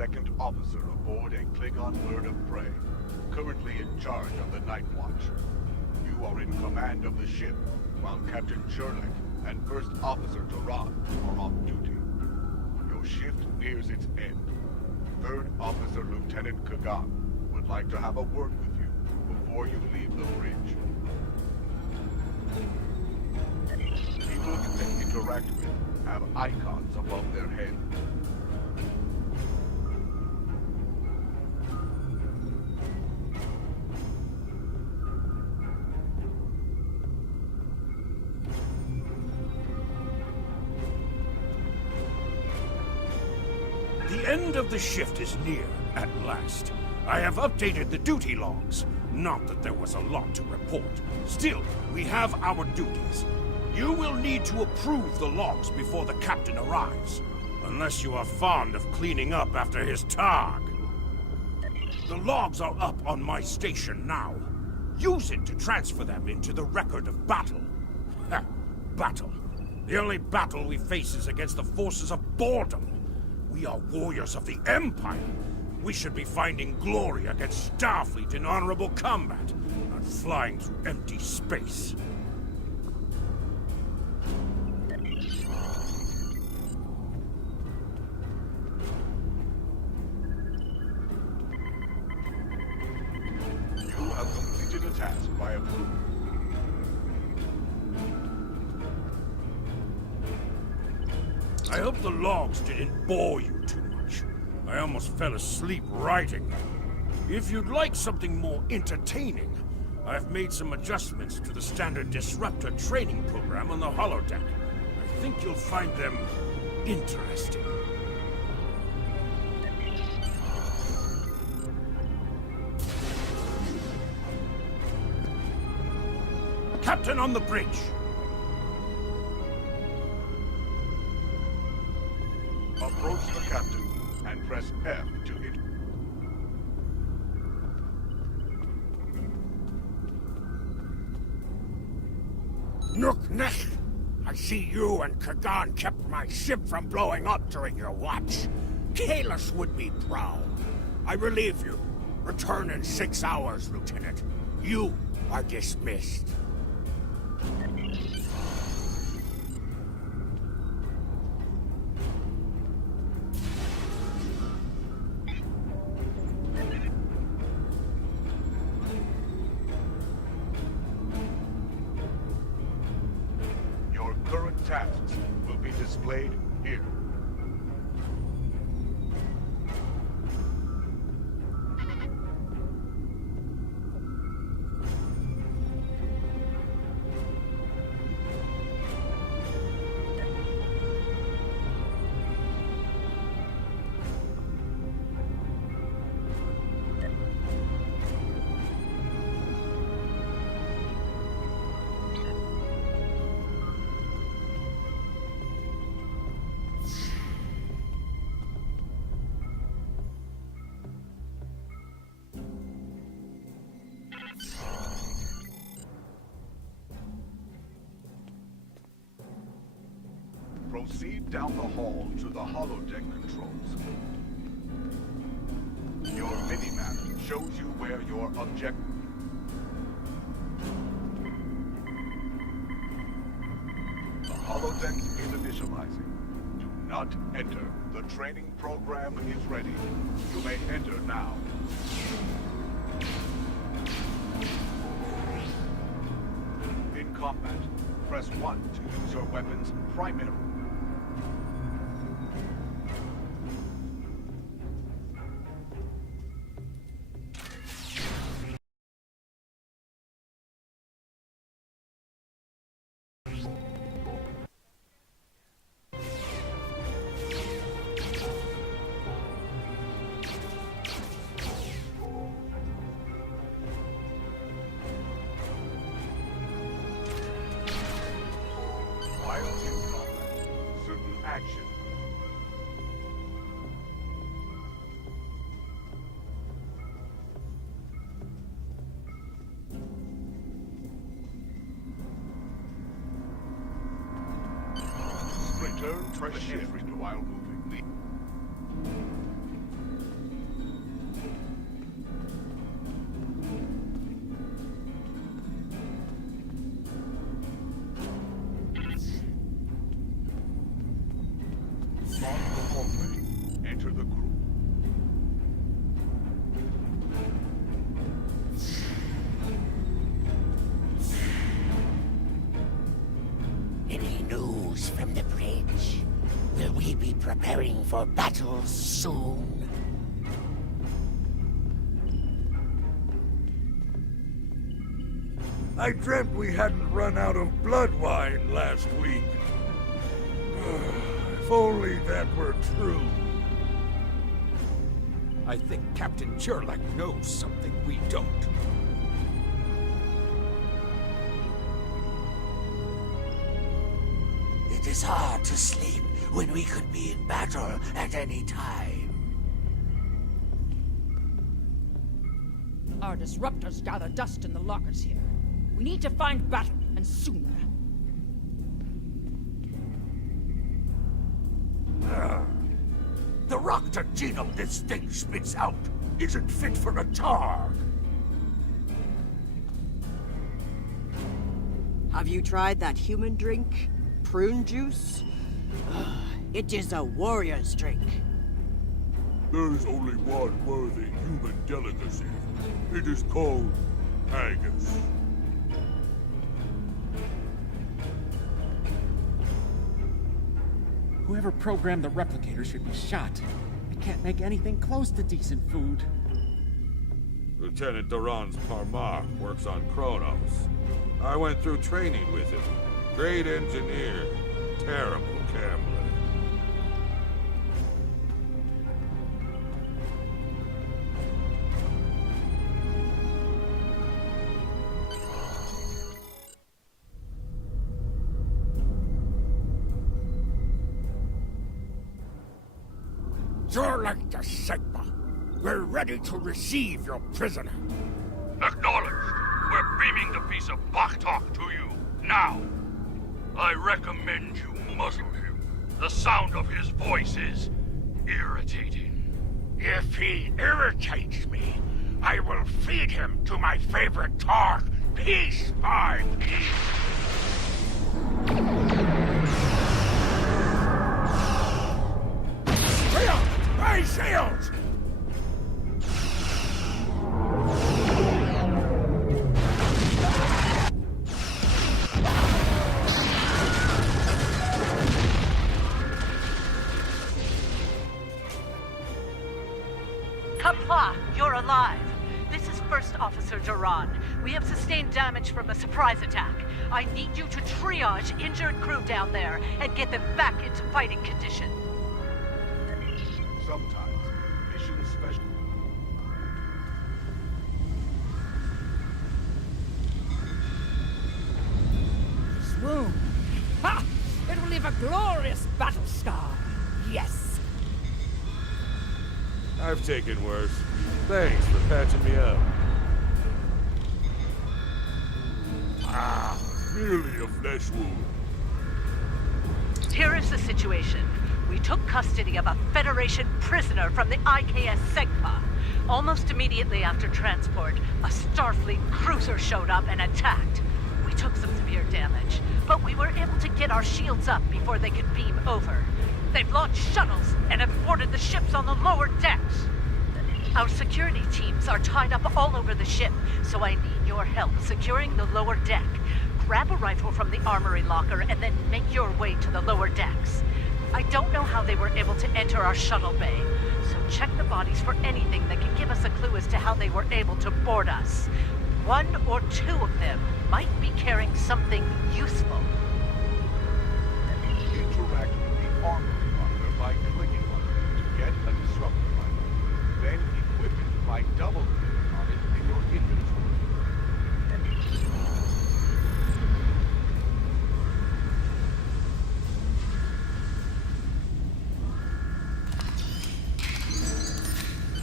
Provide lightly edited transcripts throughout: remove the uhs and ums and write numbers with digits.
second officer aboard a Klingon bird of prey, currently in charge of the Night Watch. You are in command of the ship, while Captain Sherlock and First Officer Duran are off duty. Your shift nears its end. Third Officer Lieutenant Kagan would like to have a word with you before you leave the bridge. People they interact with have icons above their heads. The end of the shift is near, at last. I have updated the duty logs. Not that there was a lot to report. Still, we have our duties. You will need to approve the logs before the captain arrives. Unless you are fond of cleaning up after his tag. The logs are up on my station now. Use it to transfer them into the record of battle. Ha! Battle. The only battle we face is against the forces of boredom. We are warriors of the Empire. We should be finding glory against Starfleet in honorable combat, not flying through empty space. You have completed a task by approval. I hope the logs didn't bore you too much. I almost fell asleep writing them. If you'd like something more entertaining, I've made some adjustments to the standard disruptor training program on the holodeck. I think you'll find them interesting. Captain on the bridge! Approach the captain and press F to hit. Nook! I see you and Kagan kept my ship from blowing up during your watch. Kahless would be proud. I relieve you. Return in 6 hours, Lieutenant. You are dismissed. Your current tasks will be displayed here. Proceed down the hall to the holodeck controls. Your mini-map shows you where your objective... The holodeck is initializing. Do not enter. The training program is ready. You may enter now. In combat, press 1 to use your weapon's primary. While in combat, certain action. Return to the ship while moving. preparing for battle soon. I dreamt we hadn't run out of blood wine last week. If only that were true. I think Captain Churlak knows something we don't. It is hard to sleep when we could be in battle at any time. Our disruptors gather dust in the lockers here. We need to find battle, and sooner. The rock-to genome this thing spits out isn't fit for a Targ. Have you tried that human drink? Prune juice? It is a warrior's drink. There is only one worthy human delicacy. It is called haggis. Whoever programmed the replicator should be shot. I can't make anything close to decent food. Lieutenant Duran's Parmar works on Kronos. I went through training with him. Great engineer, terrible gambler. Churlak the Sigma. We're ready to receive your prisoner. Acknowledged. We're beaming the piece of Baktok to you, now. I recommend you muzzle him. The sound of his voice is irritating. If he irritates me, I will feed him to my favorite Targ, piece by piece. Shield! My shields! Kapla, you're alive. This is First Officer Duran. We have sustained damage from a surprise attack. I need you to triage injured crew down there and get them back into fighting condition. Sometimes, mission special... Swoon. Ha! It will leave a glorious battle scar. Yes. I've taken worse. Thanks for patching me up. Merely a flesh wound. Here is the situation. We took custody of a Federation prisoner from the IKS Segpa. Almost immediately after transport, a Starfleet cruiser showed up and attacked. We took some severe damage, but we were able to get our shields up before they could beam over. They've launched shuttles and have boarded the ships on the lower decks. Our security teams are tied up all over the ship, so I need your help securing the lower deck. Grab a rifle from the armory locker and then make your way to the lower decks. I don't know how they were able to enter our shuttle bay, so check the bodies for anything that can give us a clue as to how they were able to board us. One or two of them might be carrying something useful. Interact with the armory locker by clicking on it to get a disruptor rifle. Then equip it by double-clicking on it in your inventory.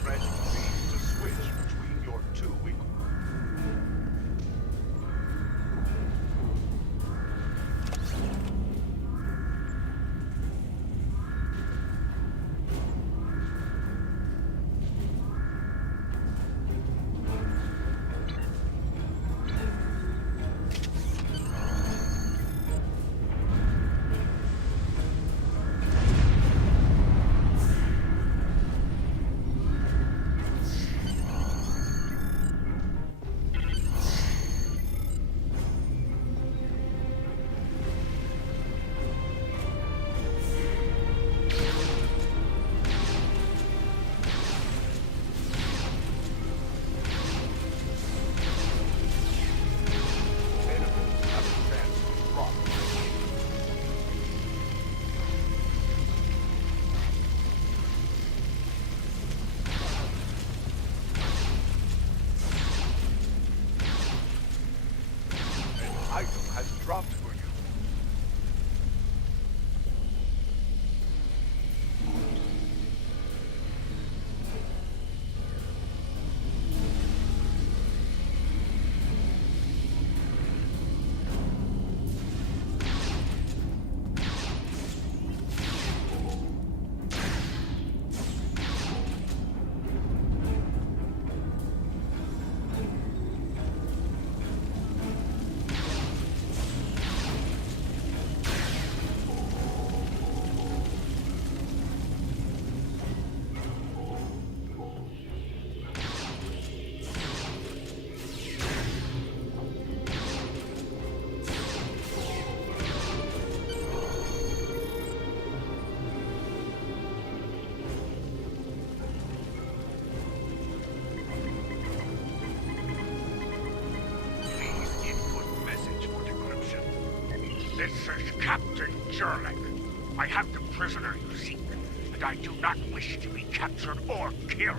Press B to switch between your two equipment. This is Captain Jurlik. I have the prisoner you seek, and I do not wish to be captured or killed.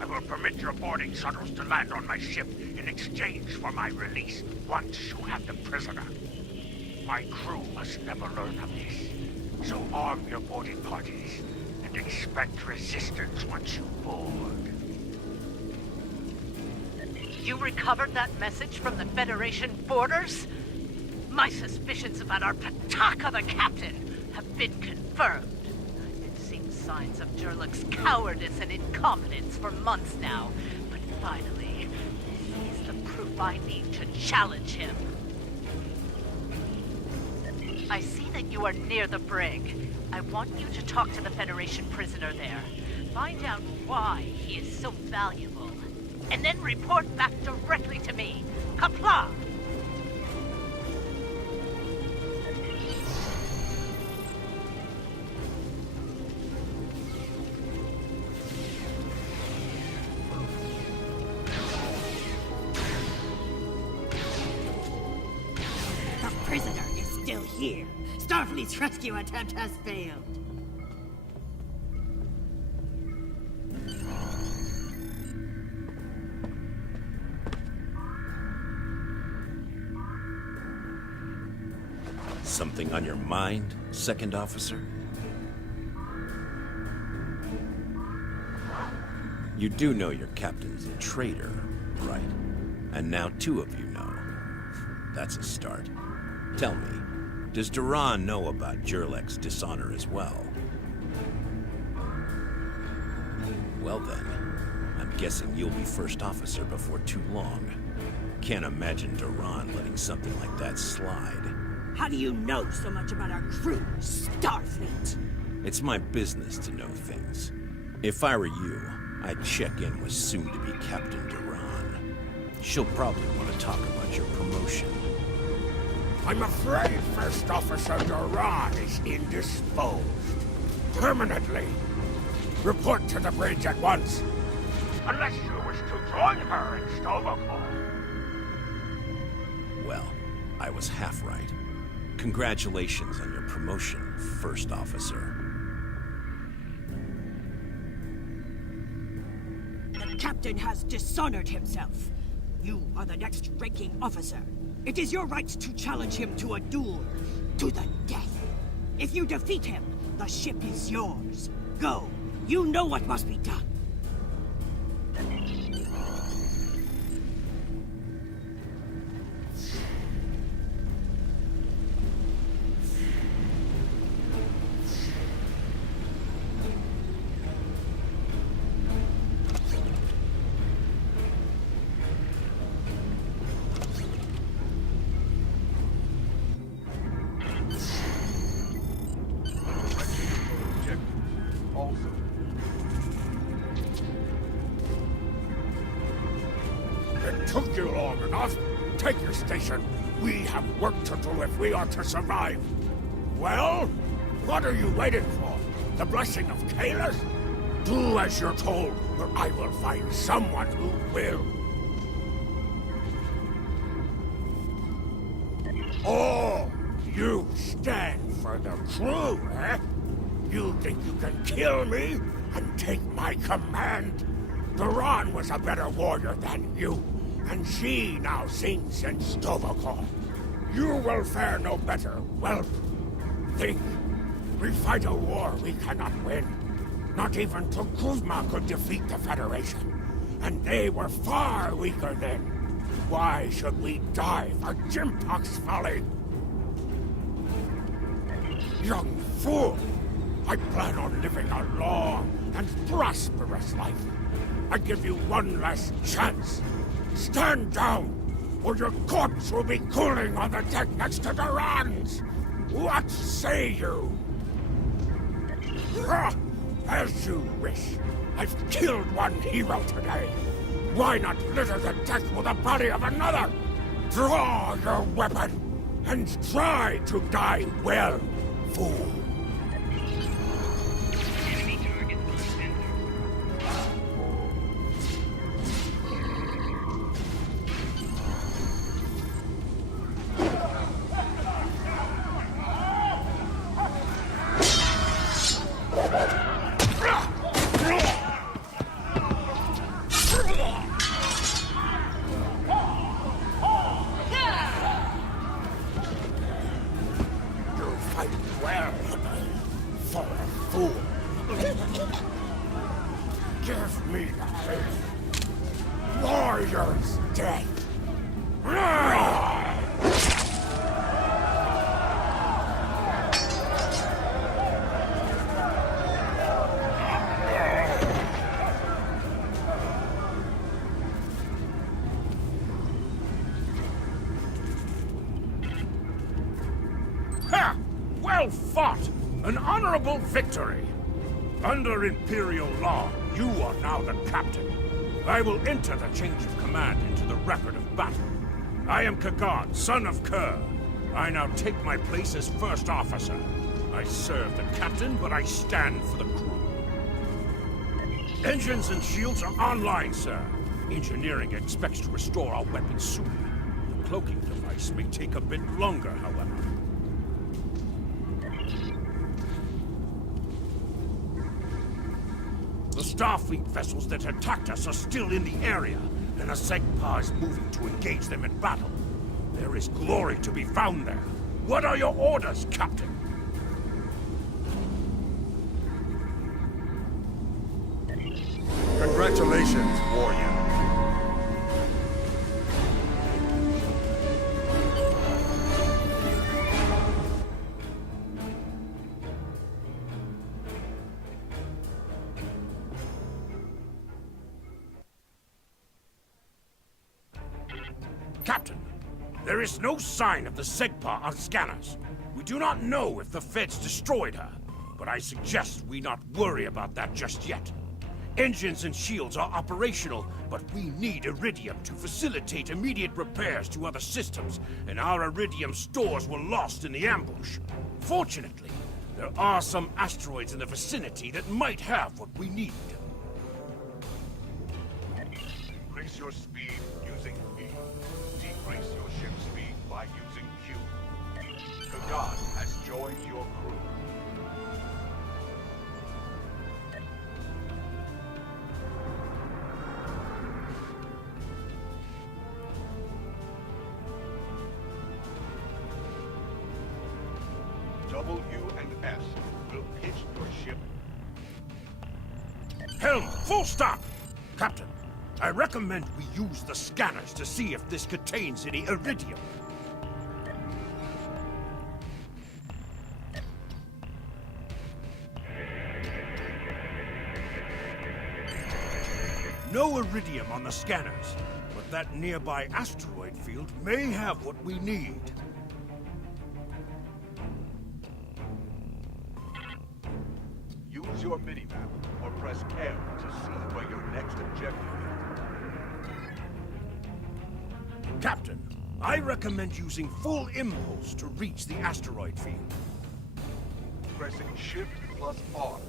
I will permit your boarding shuttles to land on my ship in exchange for my release once you have the prisoner. My crew must never learn of this, so arm your boarding parties and expect resistance once you board. You recovered that message from the Federation borders? My suspicions about our Pataka the Captain have been confirmed. I've been seeing signs of Jurlik's cowardice and incompetence for months now, but finally, this is the proof I need to challenge him. I see that you are near the brig. I want you to talk to the Federation prisoner there. Find out why he is so valuable. And then report back directly to me. Kapla! The prisoner is still here. Starfleet's rescue attempt has failed. Something on your mind, Second Officer? You do know your captain's a traitor, right? And now two of you know. That's a start. Tell me, does Duran know about Jurlik's dishonor as well? Well then, I'm guessing you'll be first officer before too long. Can't imagine Duran letting something like that slide. How do you know so much about our crew, Starfleet? It's my business to know things. If I were you, I'd check in with soon-to-be Captain Duran. She'll probably want to talk about your promotion. I'm afraid First Officer Duran is indisposed. Permanently. Report to the bridge at once. Unless you wish to join her in Stovall. Well, I was half right. Congratulations on your promotion, First Officer. The captain has dishonored himself. You are the next ranking officer. It is your right to challenge him to a duel, to the death. If you defeat him, the ship is yours. Go. You know what must be done. It took you long enough. Take your station. We have work to do if we are to survive. Well, what are you waiting for? The blessing of Kalis? Do as you're told, or I will find someone who will. Oh, you stand for the crew, eh? You think you can kill me and take my command? Duran was a better warrior than you, and she now sings in Stovall. You will fare no better, whelp. Think. We fight a war we cannot win. Not even Tukuzma could defeat the Federation, and they were far weaker then. Why should we die for Jimpok's folly? Young fool! I plan on living a long and prosperous life. I give you one last chance. Stand down, or your corpse will be cooling on the deck next to Duran's. What say you? As you wish. I've killed one hero today. Why not litter the deck with the body of another? Draw your weapon and try to die well, fool. Give me warrior's death. Ha! Well fought! An honorable victory! Under Imperial law, you are now the captain. I will enter the change of command into the record of battle. I am Kagan, son of Kerr. I now take my place as first officer. I serve the captain, but I stand for the crew. Engines and shields are online, sir. Engineering expects to restore our weapons soon. The cloaking device may take a bit longer, however. The Starfleet vessels that attacked us are still in the area, and a Segpa is moving to engage them in battle. There is glory to be found there. What are your orders, Captain? Congratulations, warrior. Captain, there is no sign of the Segpa on scanners. We do not know if the Feds destroyed her, but I suggest we not worry about that just yet. Engines and shields are operational, but we need Iridium to facilitate immediate repairs to other systems, and our Iridium stores were lost in the ambush. Fortunately, there are some asteroids in the vicinity that might have what we need. Increase your speed using B. Decrease your ship speed by using Q. Kagan has joined your crew. W and S will pitch your ship. Helm, full stop! Captain, I recommend we use the scanners to see if this contains any Iridium. No Iridium on the scanners, but that nearby asteroid field may have what we need. Use your minimap or press M to see where your next objective is. Captain, I recommend using full impulse to reach the asteroid field. Pressing Shift plus R.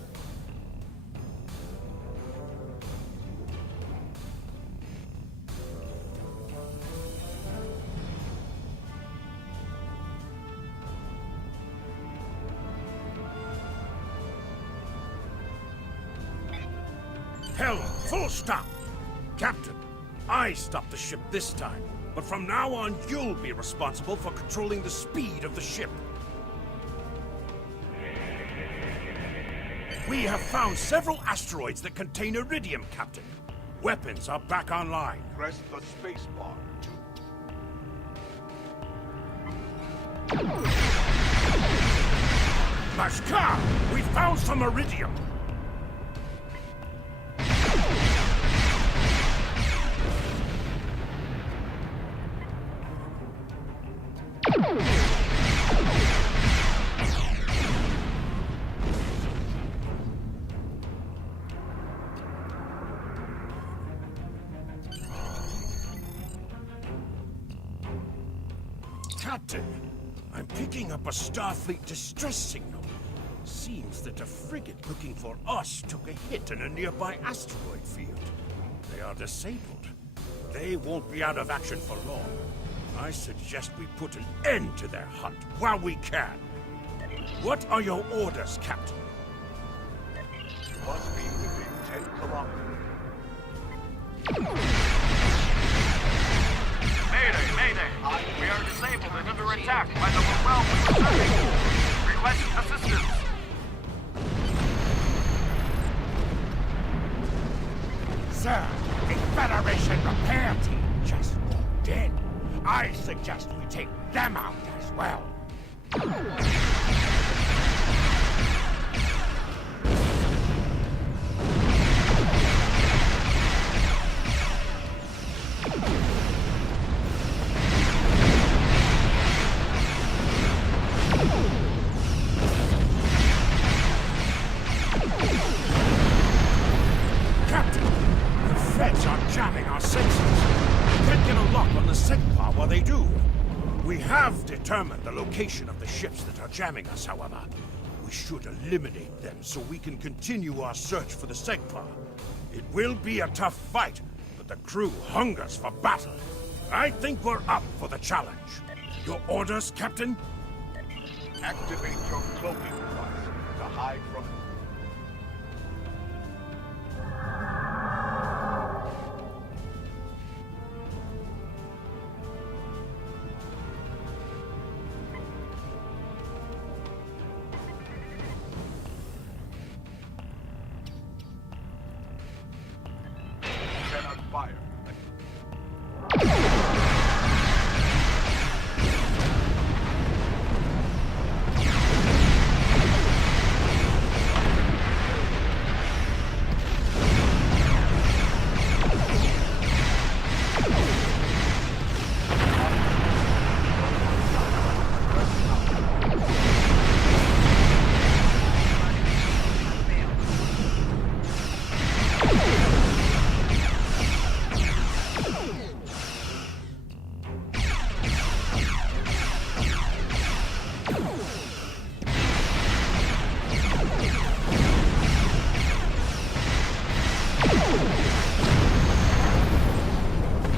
Helm, full stop! Captain, I stopped the ship this time, but from now on you'll be responsible for controlling the speed of the ship. We have found several asteroids that contain Iridium, Captain. Weapons are back online. Press the space bar. Mashka! We found some Iridium! Captain, I'm picking up a Starfleet distress signal. Seems that a frigate looking for us took a hit in a nearby asteroid field. They are disabled. They won't be out of action for long. I suggest we put an end to their hunt while we can. What are your orders, Captain? Must be within 10 kilometers. Mayday, mayday! We are disabled and under attack by the realm we were serving. Request assistance. Sir, a Federation repair team just walked in. I suggest we take them out as well. Captain, the Feds are jamming our sensors. We can't get a lock on the Segpa while they do. We have determined the location of the ships that are jamming us, however. We should eliminate them so we can continue our search for the Segpa. It will be a tough fight, but the crew hungers for battle. I think we're up for the challenge. Your orders, Captain? Activate your cloaking device to hide from... Cannot fire.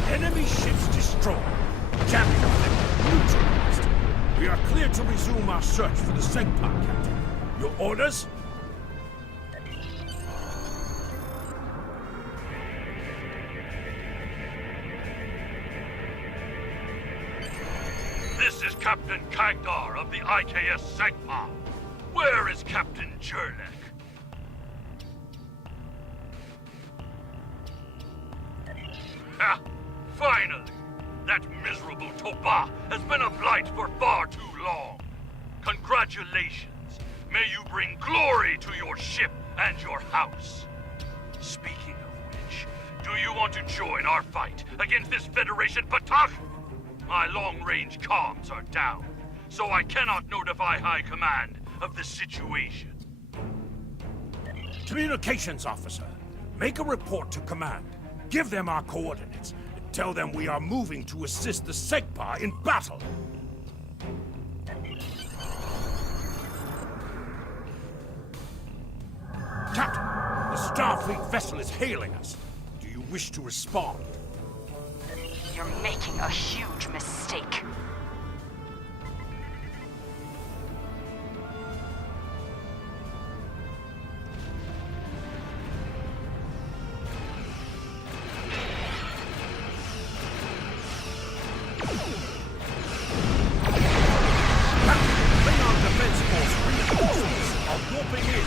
Enemy ships destroyed. Jamming effect neutralized. We are clear to resume our search for the Segpa, Captain. Your orders? This is Captain Kagdar of the IKS Segma. Where is Captain Jurnek? Ha! Finally! That miserable Toba has been a blight for far too long. Congratulations. May you bring glory to your ship and your house. Speaking of which, do you want to join our fight against this Federation Patak? My long-range comms are down, so I cannot notify High Command of the situation. Communications officer, make a report to command. Give them our coordinates. And tell them we are moving to assist the Segpa in battle. Captain, the Starfleet vessel is hailing us. Do you wish to respond? You're making a huge mistake. Klingon Defense Force reinforcements are warping in.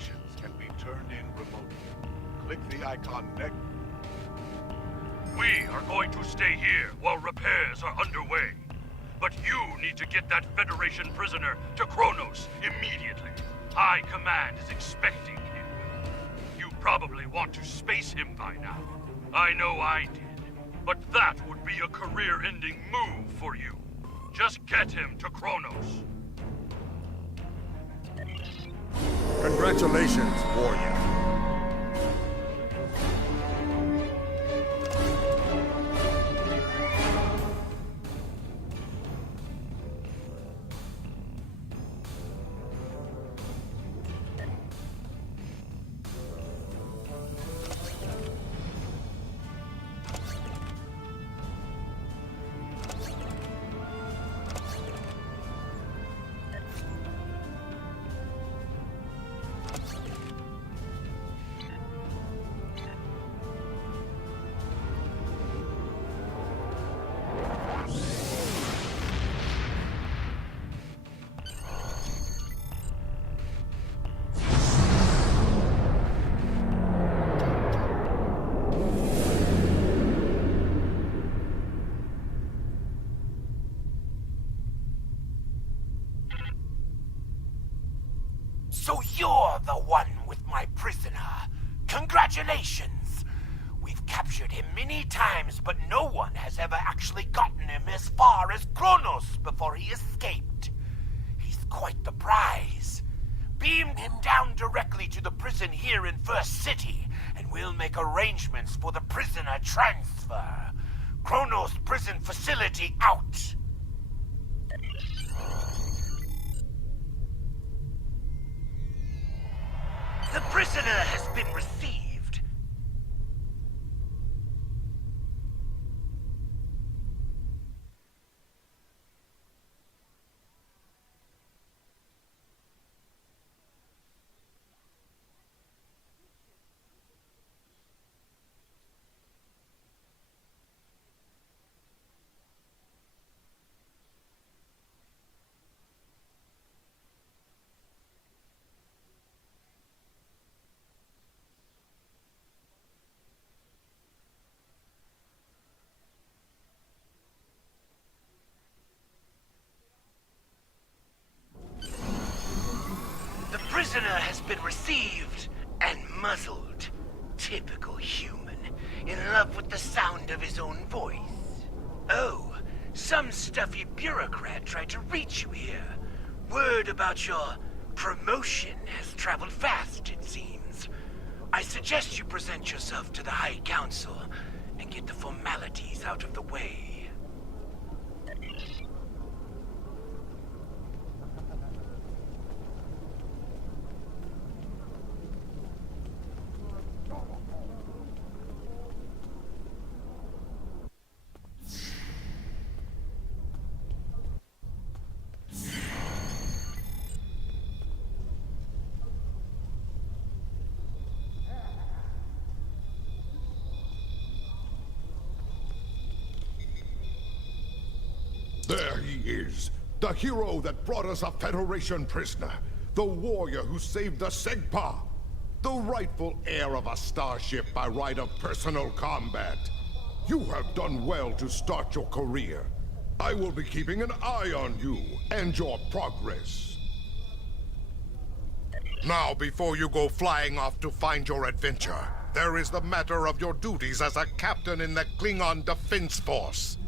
missions can be turned in remotely. Click the icon next. We are going to stay here while repairs are underway. But you need to get that Federation prisoner to Kronos immediately. High Command is expecting him. You probably want to space him by now. I know I did. But that would be a career-ending move for you. Just get him to Kronos. Congratulations, warrior. So you're the one with my prisoner. Congratulations! We've captured him many times, but no one has ever actually gotten him as far as Kronos before he escaped. He's quite the prize. Beam him down directly to the prison here in First City, and we'll make arrangements for the prisoner transfer. Kronos prison facility out. The prisoner has been received. The prisoner has been received and muzzled. Typical human, in love with the sound of his own voice. Oh, some stuffy bureaucrat tried to reach you here. Word about your promotion has traveled fast, it seems. I suggest you present yourself to the High Council and get the formalities out of the way. There he is, the hero that brought us a Federation prisoner, the warrior who saved the Segpa, the rightful heir of a starship by right of personal combat. You have done well to start your career. I will be keeping an eye on you and your progress. Now, before you go flying off to find your adventure, there is the matter of your duties as a captain in the Klingon Defense Force.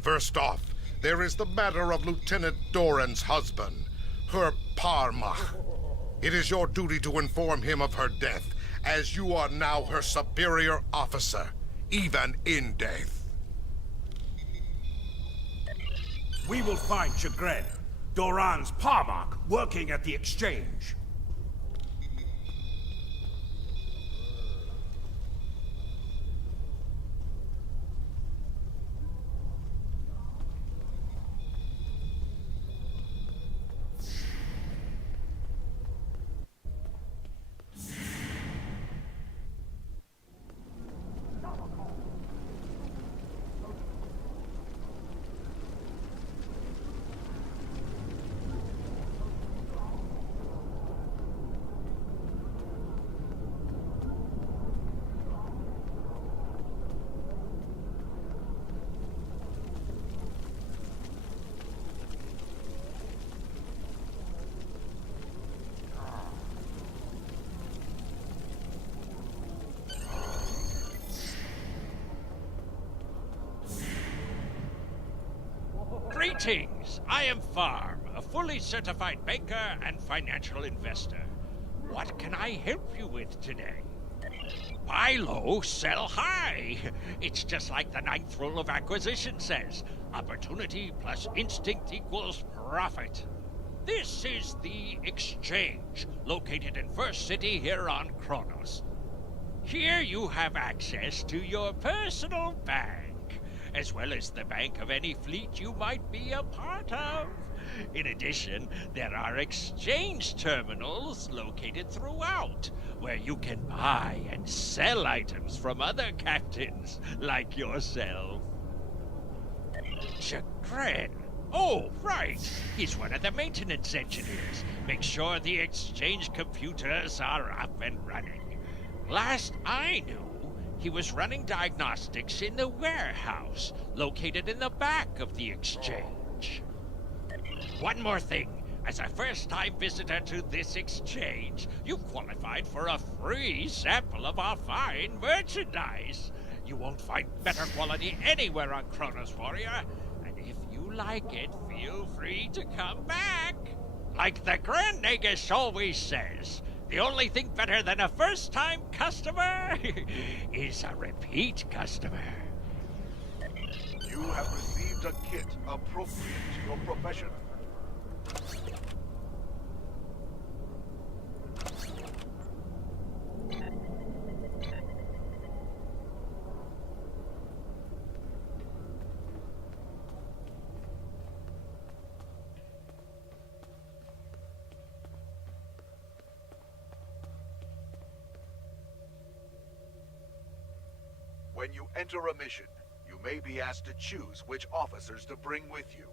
First off, there is the matter of Lieutenant Doran's husband, her Parmach. It is your duty to inform him of her death, as you are now her superior officer, even in death. We will find Chagrin, Doran's Parmach, working at the exchange. Greetings! I am Farm, a fully certified banker and financial investor. What can I help you with today? Buy low, sell high. It's just like the ninth rule of acquisition says. Opportunity plus instinct equals profit. This is the Exchange, located in First City here on Kronos. Here you have access to your personal bank, as well as the bank of any fleet you might be a part of. In addition, there are exchange terminals located throughout, where you can buy and sell items from other captains like yourself. Chagrin. Oh, right. He's one of the maintenance engineers. Make sure the exchange computers are up and running. Last I knew, he was running diagnostics in the warehouse, located in the back of the exchange. One more thing. As a first-time visitor to this exchange, you've qualified for a free sample of our fine merchandise. You won't find better quality anywhere on Kronos, Warrior. And if you like it, feel free to come back. Like the Grand Nagus always says, the only thing better than a first-time customer is a repeat customer. You have received a kit appropriate to your profession. When you enter a mission, you may be asked to choose which officers to bring with you.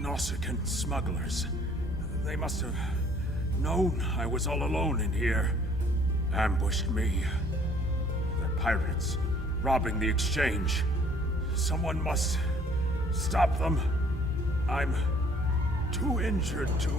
Nausicaan smugglers. They must have known I was all alone in here. Ambushed me. They're pirates, robbing the exchange. Someone must stop them. I'm too injured to...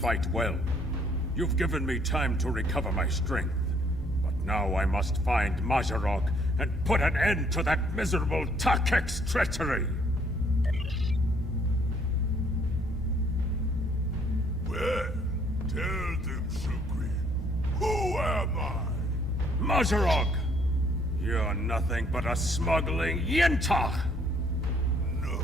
Fight well. You've given me time to recover my strength. But now I must find Majorok and put an end to that miserable Takek's treachery! Mazarog! You're nothing but a smuggling Yintah! No.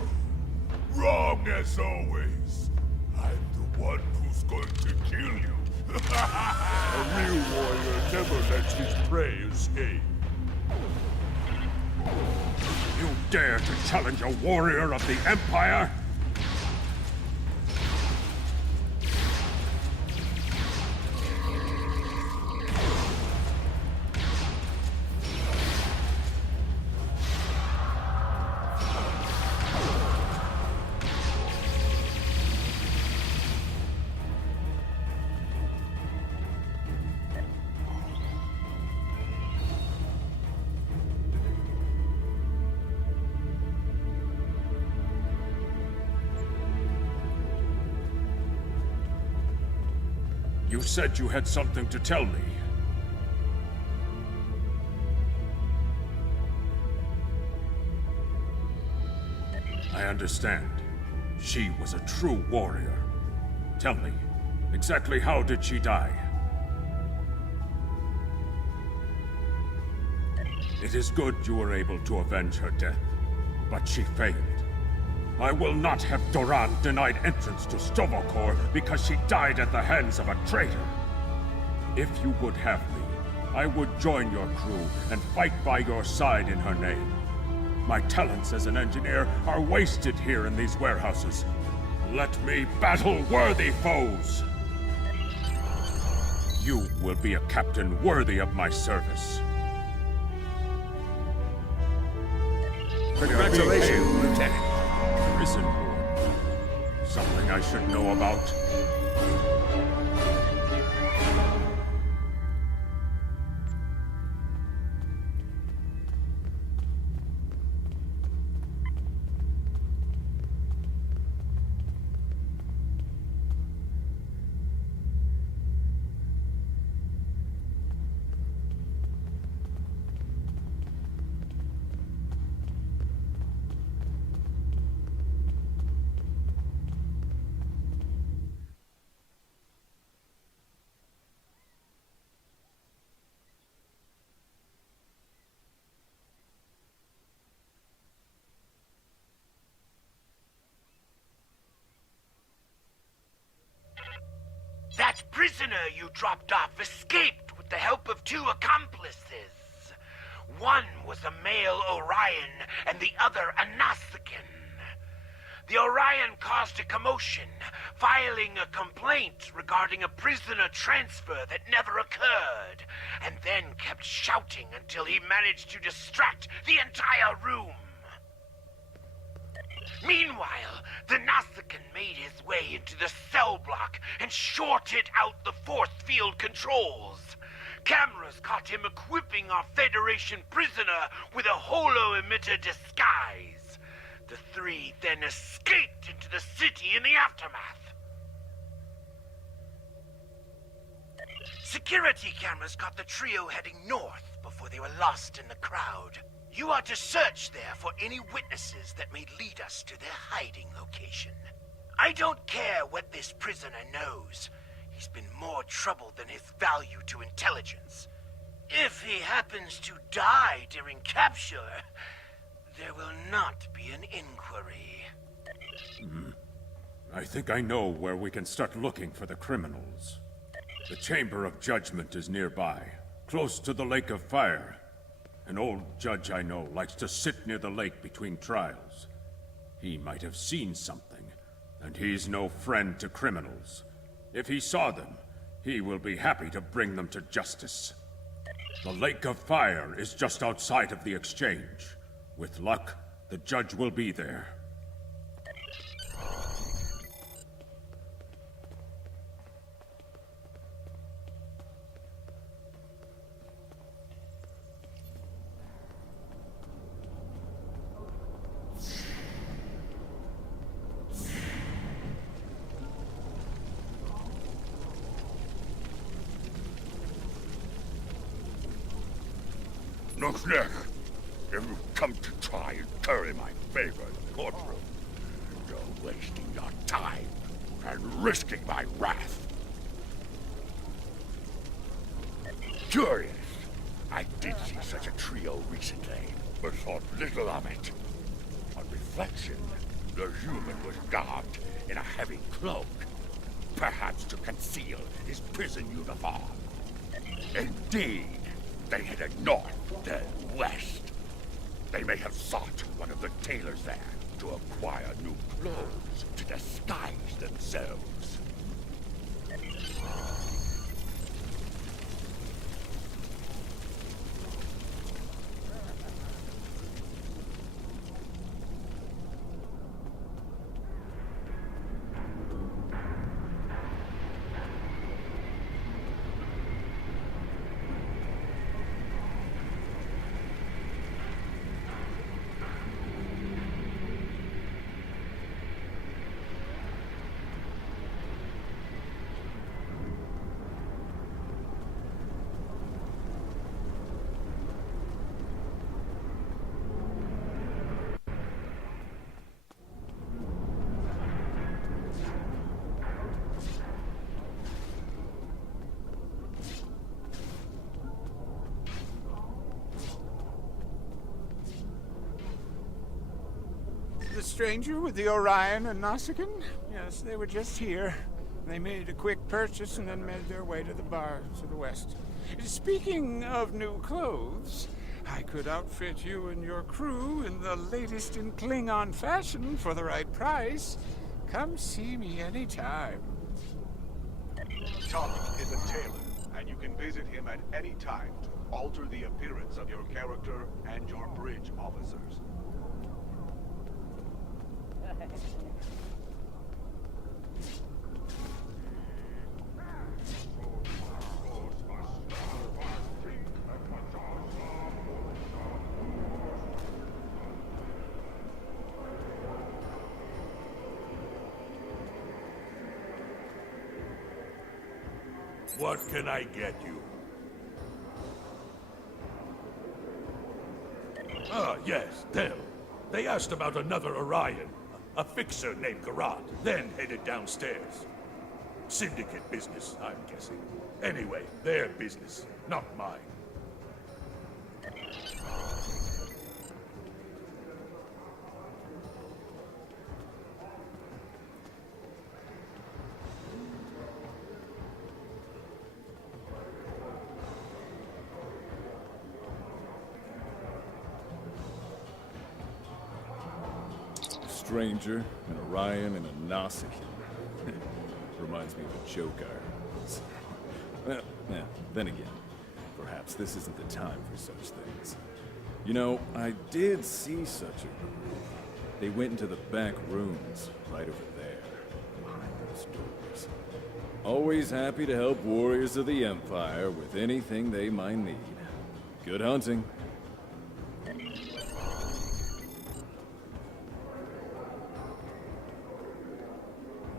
Wrong as always. I'm the one who's going to kill you. A real warrior never lets his prey escape. You dare to challenge a warrior of the Empire? You said you had something to tell me. I understand. She was a true warrior. Tell me, exactly how did she die? It is good you were able to avenge her death, but she failed. I will not have Doran denied entrance to Stovokor because she died at the hands of a traitor. If you would have me, I would join your crew and fight by your side in her name. My talents as an engineer are wasted here in these warehouses. Let me battle worthy foes! You will be a captain worthy of my service. Congratulations, Lieutenant. Prison board. Something I should know about. That prisoner you dropped off escaped with the help of two accomplices. One was a male Orion and the other a Nausicaan. The Orion caused a commotion, filing a complaint regarding a prisoner transfer that never occurred, and then kept shouting until he managed to distract the entire room. Meanwhile, the Nausicaan made his way into the cell block and shorted out the force field controls. Cameras caught him equipping our Federation prisoner with a holo-emitter disguise. The three then escaped into the city in the aftermath. Security cameras caught the trio heading north before they were lost in the crowd. You are to search there for any witnesses that may lead us to their hiding location. I don't care what this prisoner knows. He's been more trouble than his value to intelligence. If he happens to die during capture, there will not be an inquiry. I think I know where we can start looking for the criminals. The Chamber of Judgment is nearby, close to the Lake of Fire. An old judge I know likes to sit near the lake between trials. He might have seen something, and he's no friend to criminals. If he saw them, he will be happy to bring them to justice. The Lake of Fire is just outside of the exchange. With luck, the judge will be there. Noxnech, if you come to try and curry my favor in the courtroom, you're wasting your time and risking my wrath. Curious. I did see such a trio recently, but thought little of it. On reflection, the human was garbed in a heavy cloak, perhaps to conceal his prison uniform. Indeed, they headed north, then west. They may have sought one of the tailors there to acquire new clothes to disguise themselves. The stranger with the Orion and Nausicaan? Yes, they were just here. They made a quick purchase and then made their way to the bar to the west. Speaking of new clothes, I could outfit you and your crew in the latest in Klingon fashion for the right price. Come see me anytime. Tom is a tailor, and you can visit him at any time to alter the appearance of your character and your bridge officers. What can I get you? Ah, yes, them. They asked about another Orion, a fixer named Garrod, then headed downstairs. Syndicate business, I'm guessing. Anyway, their business, not mine. Stranger, an Orion, and a Nausicaan. Reminds me of a joke I heard. Well, yeah, then again, perhaps this isn't the time for such things. You know, I did see such a group. They went into the back rooms, right over there, behind those doors. Always happy to help warriors of the Empire with anything they might need. Good hunting.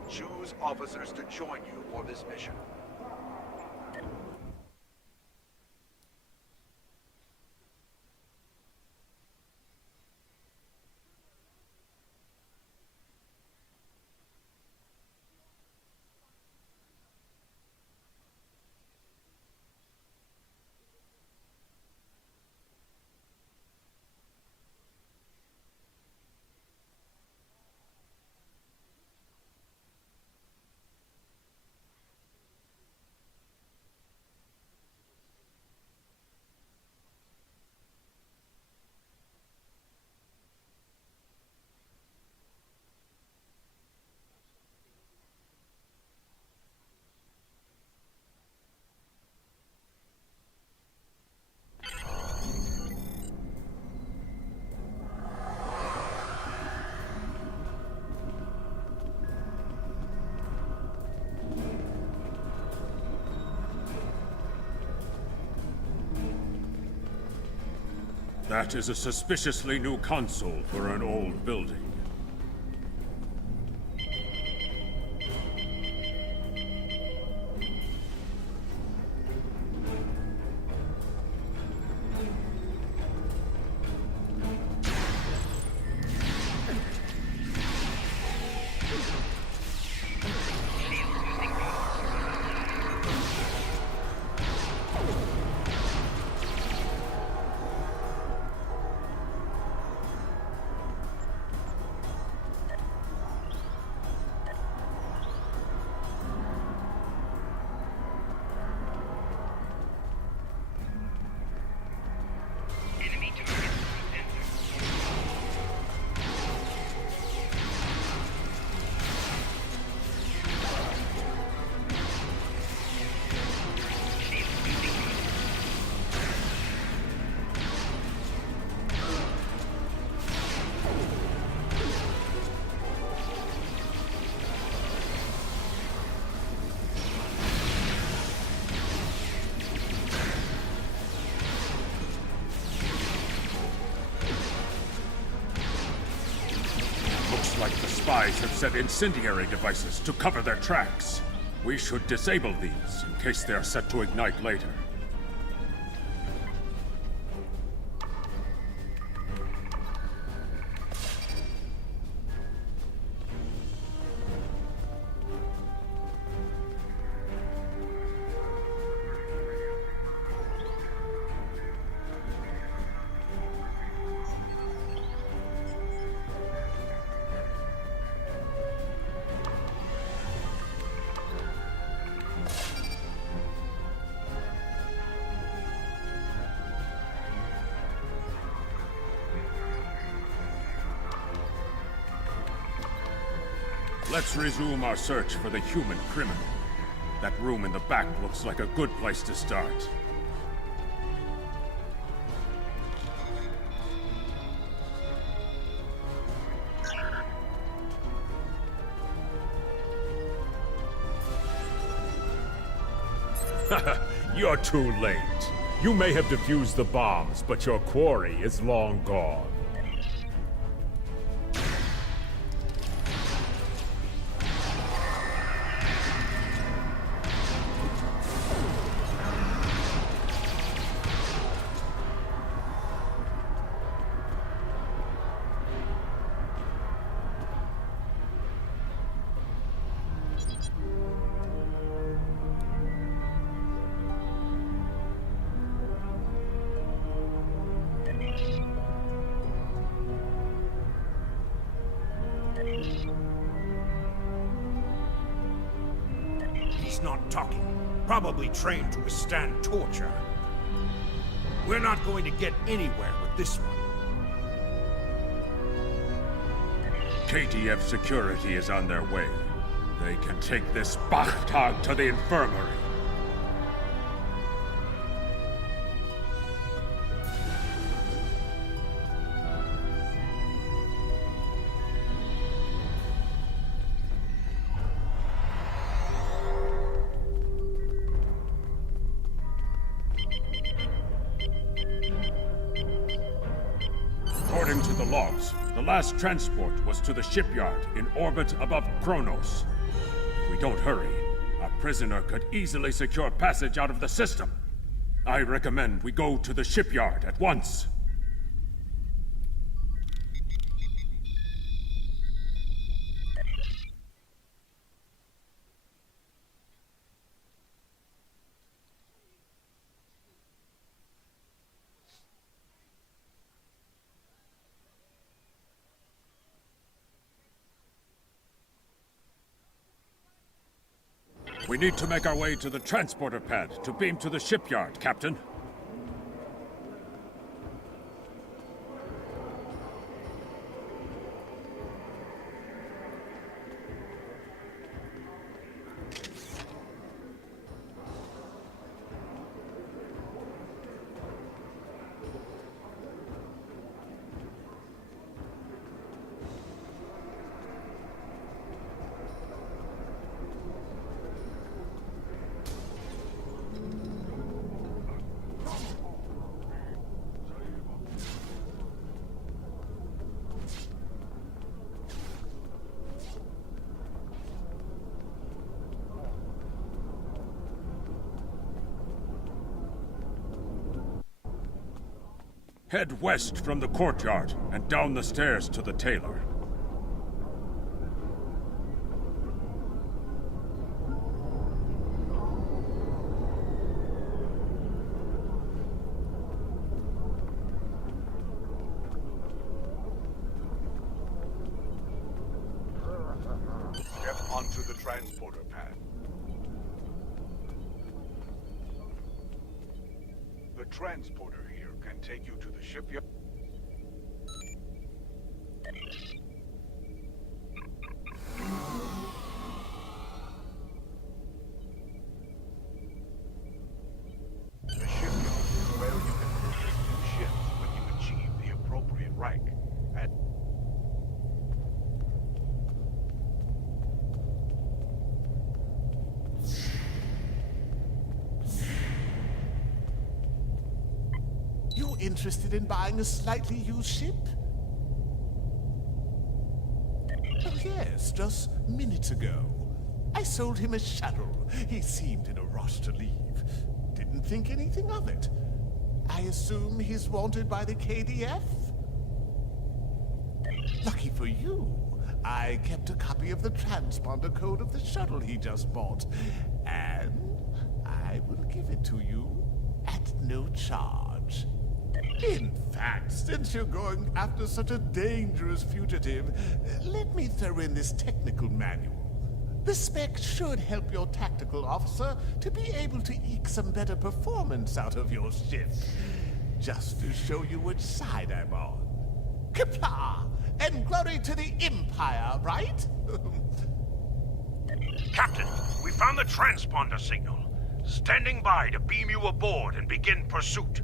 Choose officers to join you for this mission. That is a suspiciously new console for an old building. Looks like the spies have set incendiary devices to cover their tracks. We should disable these in case they are set to ignite later. Let's resume our search for the human criminal. That room in the back looks like a good place to start. You're too late. You may have defused the bombs, but your quarry is long gone. He's not talking. Probably trained to withstand torture. We're not going to get anywhere with this one. KDF security is on their way. They can take this Bachtag to the infirmary. According to the logs, the last transport was to the shipyard in orbit above Kronos. If we don't hurry, a prisoner could easily secure passage out of the system. I recommend we go to the shipyard at once. We need to make our way to the transporter pad to beam to the shipyard, Captain. Head west from the courtyard and down the stairs to the tailor. Step onto the transporter pad. The transporter here can take you to the shipyard. The shipyard is where you can purchase new ships when you achieve the appropriate rank. And You interested in buying a slightly used ship? Oh, yes, just minutes ago. I sold him a shuttle. He seemed in a rush to leave. Didn't think anything of it. I assume he's wanted by the KDF? Lucky for you, I kept a copy of the transponder code of the shuttle he just bought. And I will give it to you at no charge. In fact, since you're going after such a dangerous fugitive, let me throw in this technical manual. The spec should help your tactical officer to be able to eke some better performance out of your ship. Just to show you which side I'm on. Qapla'! And glory to the Empire, right? Captain, we found the transponder signal. Standing by to beam you aboard and begin pursuit.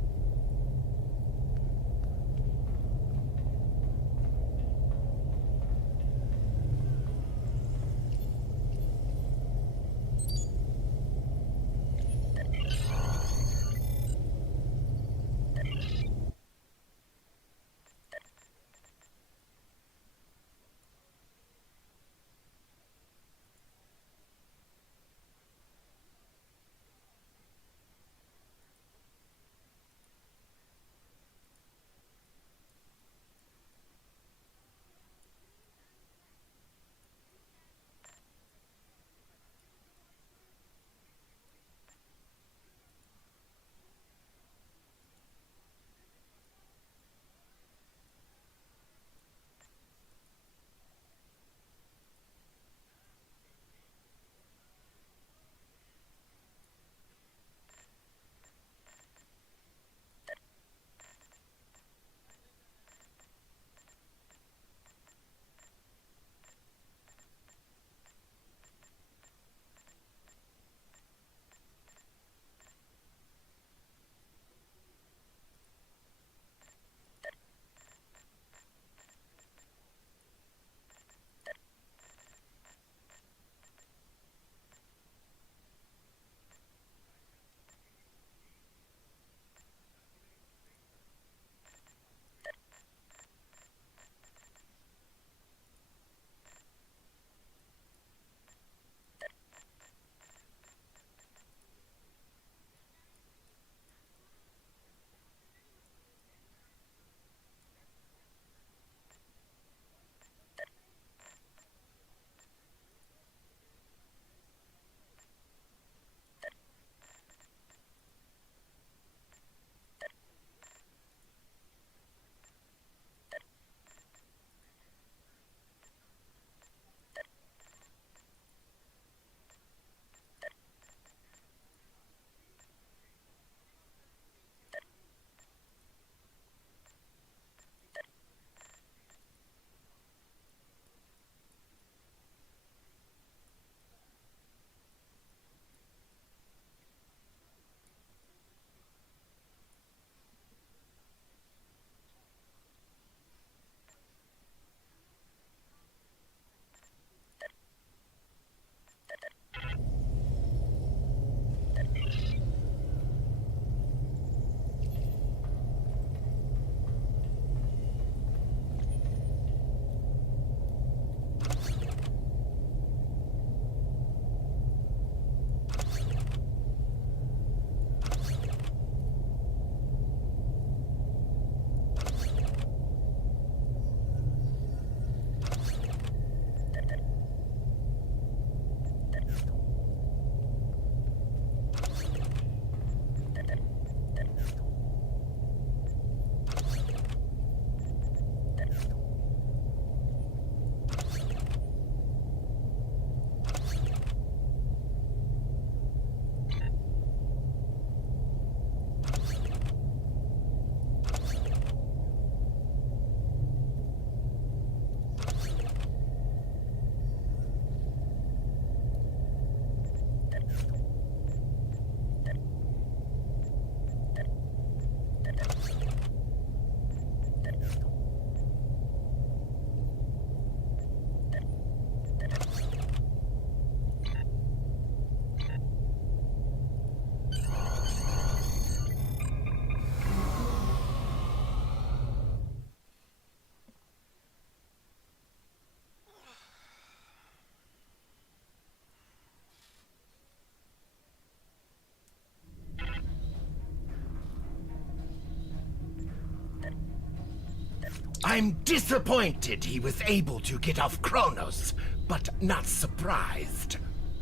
I'm disappointed he was able to get off Kronos, but not surprised.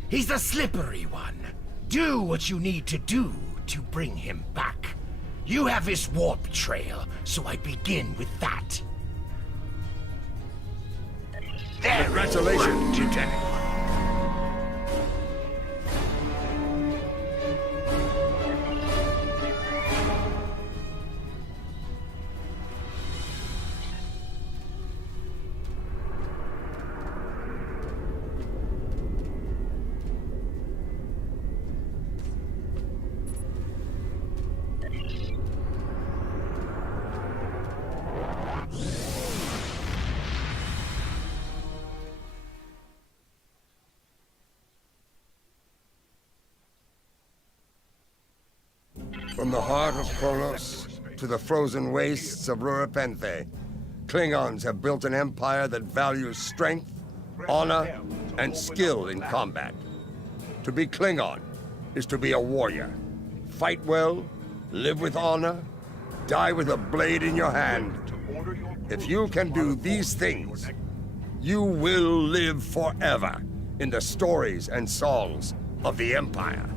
He's a slippery one. Do what you need to do to bring him back. You have his warp trail, so I begin with that. Congratulations, Lieutenant. From the heart of Kronos to the frozen wastes of Rurapenthe, Klingons have built an empire that values strength, honor, and skill in combat. To be Klingon is to be a warrior. Fight well, live with honor, die with a blade in your hand. If you can do these things, you will live forever in the stories and songs of the Empire.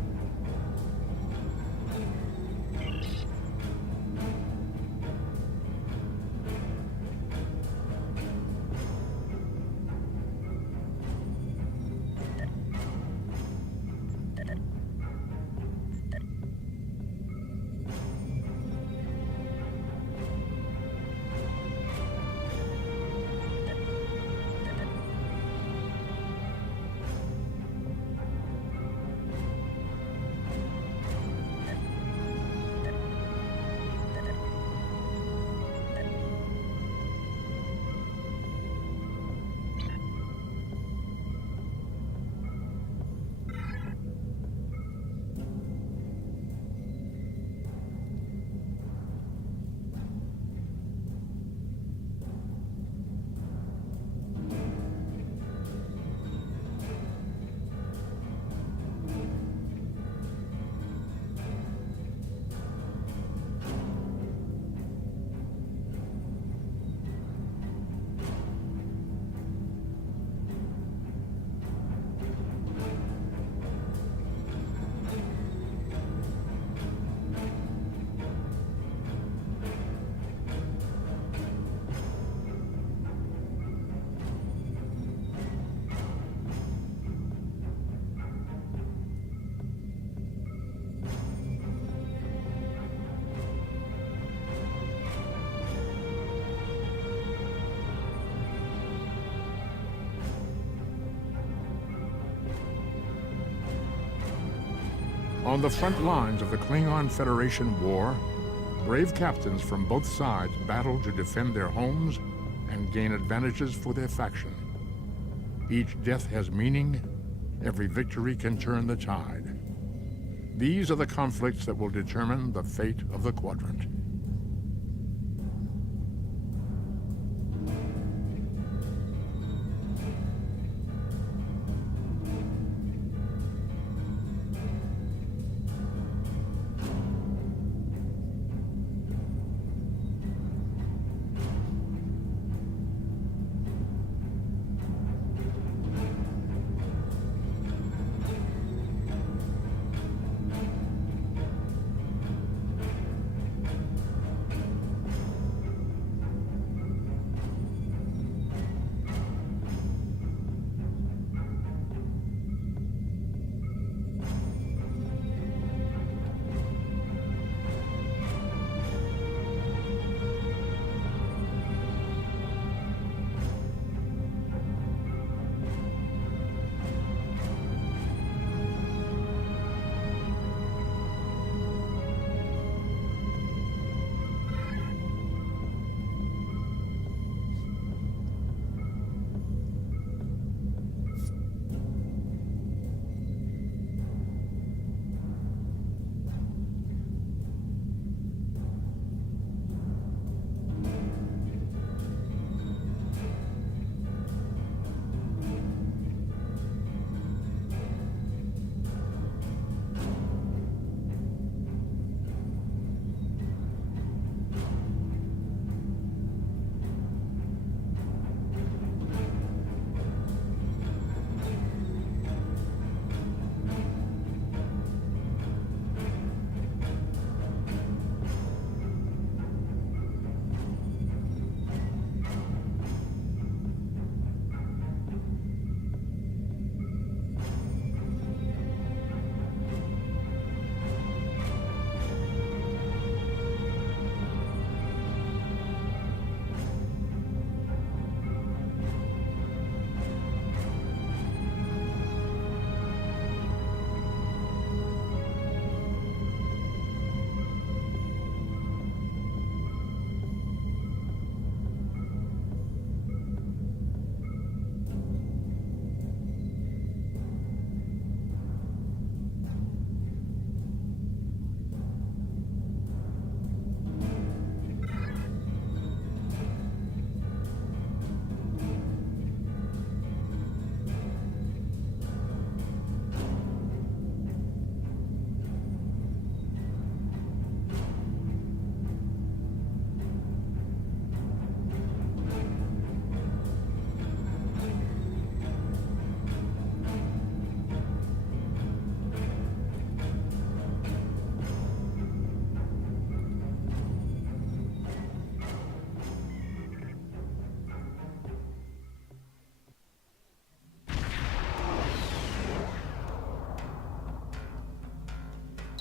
On the front lines of the Klingon Federation war, brave captains from both sides battle to defend their homes and gain advantages for their faction. Each death has meaning, every victory can turn the tide. These are the conflicts that will determine the fate of the Quadrant.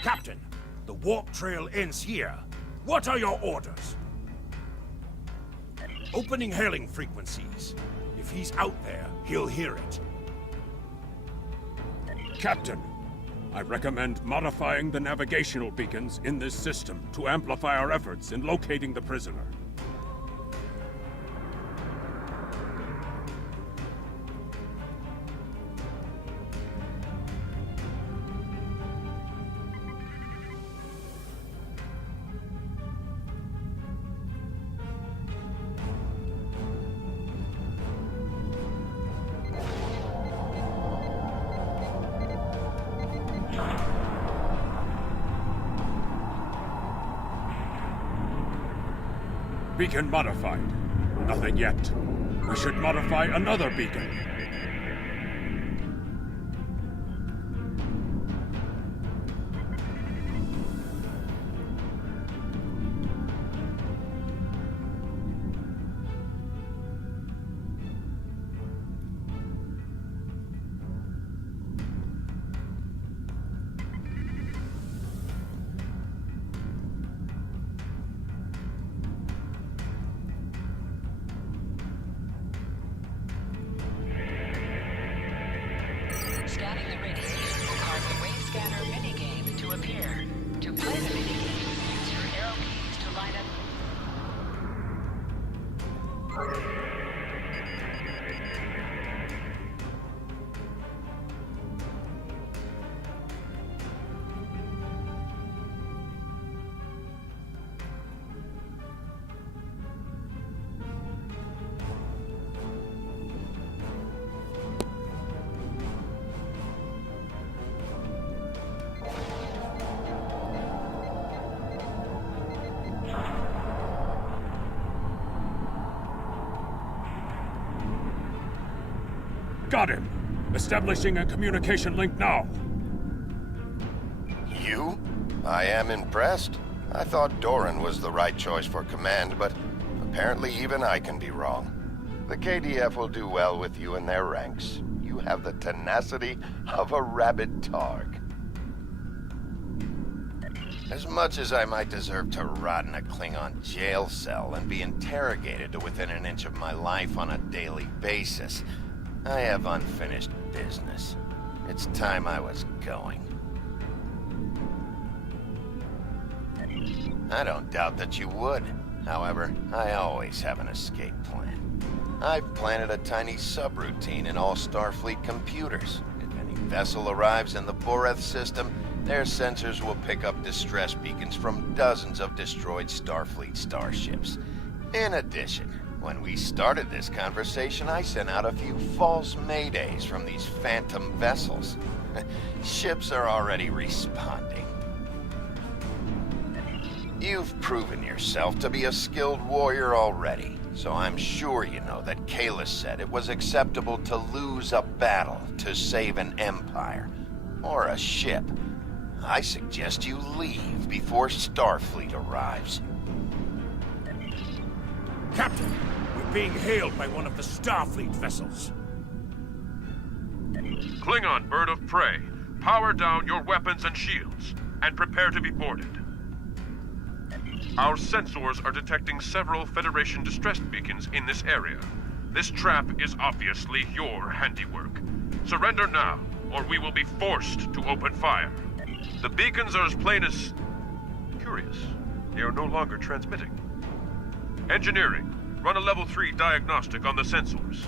Captain, the warp trail ends here. What are your orders? Opening hailing frequencies. If he's out there, he'll hear it. Captain, I recommend modifying the navigational beacons in this system to amplify our efforts in locating the prisoner. Beacon modified. Nothing yet. We should modify another beacon. Scanning the radiation will cause the wave scanner minigame to appear. To play the minigame, use your arrow keys to line up. Got him! Establishing a communication link now. You? I am impressed. I thought Doran was the right choice for command, but apparently even I can be wrong. The KDF will do well with you in their ranks. You have the tenacity of a rabid targ. As much as I might deserve to rot in a Klingon jail cell and be interrogated to within an inch of my life on a daily basis, I have unfinished business. It's time I was going. I don't doubt that you would. However, I always have an escape plan. I've planted a tiny subroutine in all Starfleet computers. If any vessel arrives in the Boreth system, their sensors will pick up distress beacons from dozens of destroyed Starfleet starships. In addition, when we started this conversation, I sent out a few false maydays from these phantom vessels. Ships are already responding. You've proven yourself to be a skilled warrior already, so I'm sure you know that Kalis said it was acceptable to lose a battle to save an empire, or a ship. I suggest you leave before Starfleet arrives. Captain, we're being hailed by one of the Starfleet vessels. Klingon bird of prey, power down your weapons and shields, and prepare to be boarded. Our sensors are detecting several Federation distress beacons in this area. This trap is obviously your handiwork. Surrender now, or we will be forced to open fire. The beacons are as plain as... curious. They are no longer transmitting. Engineering, run a level 3 diagnostic on the sensors.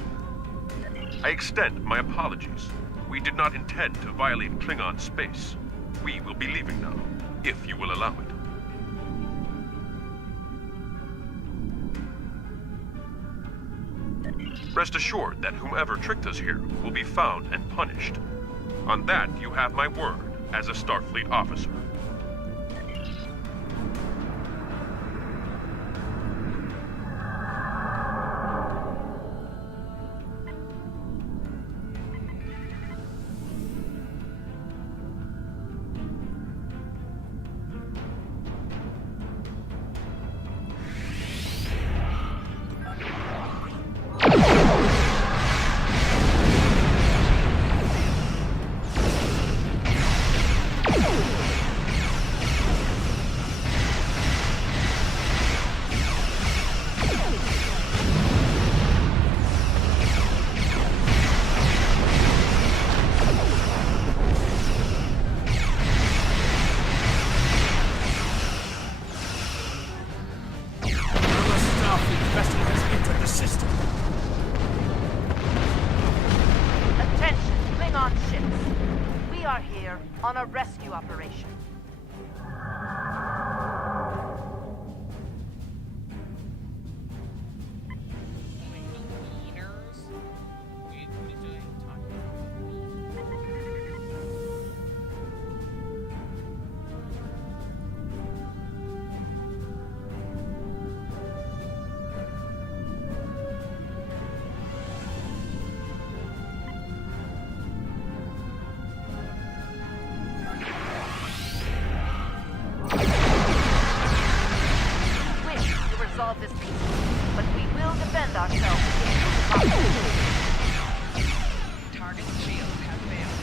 I extend my apologies. We did not intend to violate Klingon space. We will be leaving now, if you will allow it. Rest assured that whomever tricked us here will be found and punished. On that, you have my word as a Starfleet officer. operation. Resolve this peacefully, but we will defend ourselves against the Target's shield has failed.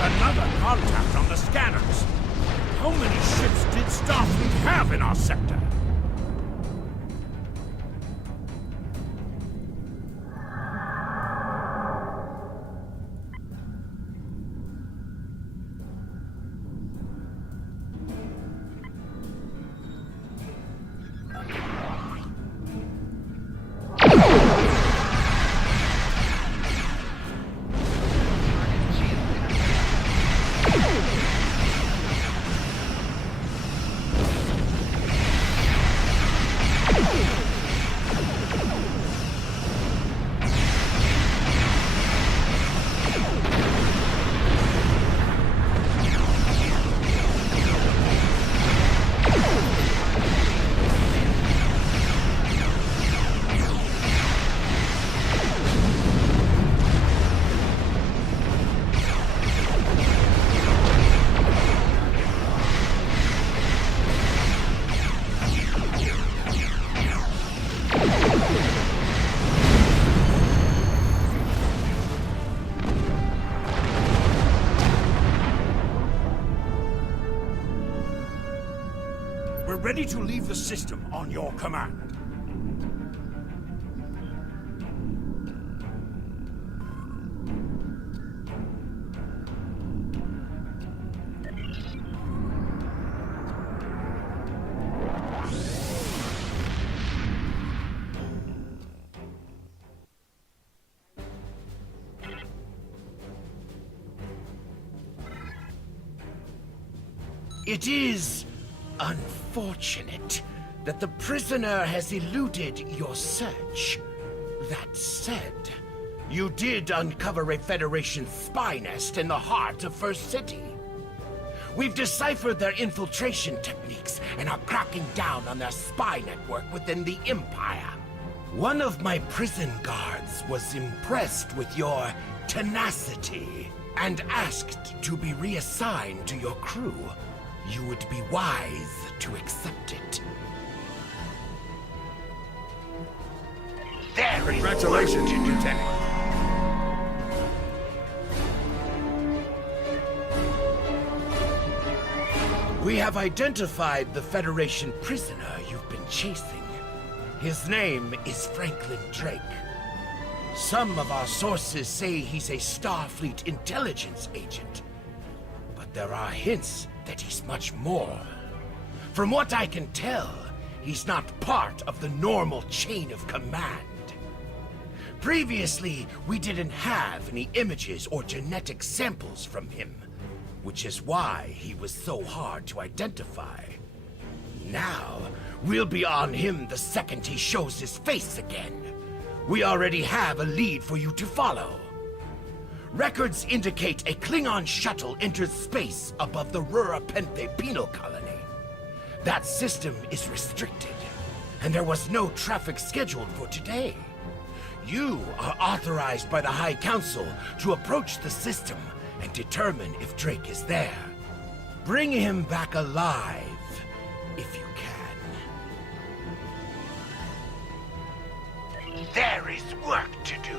Another contact on the scanners. How many ships did Starfleet have in our sector? We're ready to leave the system on your command. It is unfortunate that the prisoner has eluded your search. That said, you did uncover a Federation spy nest in the heart of First City. We've deciphered their infiltration techniques and are cracking down on their spy network within the Empire. One of my prison guards was impressed with your tenacity and asked to be reassigned to your crew. You would be wise to accept it. Very Congratulations, Lieutenant. We have identified the Federation prisoner you've been chasing. His name is Franklin Drake. Some of our sources say he's a Starfleet intelligence agent, but there are hints that he's much more. From what I can tell, he's not part of the normal chain of command. Previously, we didn't have any images or genetic samples from him, which is why he was so hard to identify. Now, we'll be on him the second he shows his face again. We already have a lead for you to follow. Records indicate a Klingon shuttle entered space above the Rura Penthe penal colony. That system is restricted, and there was no traffic scheduled for today. You are authorized by the High Council to approach the system and determine if Drake is there. Bring him back alive, if you can. There is work to do.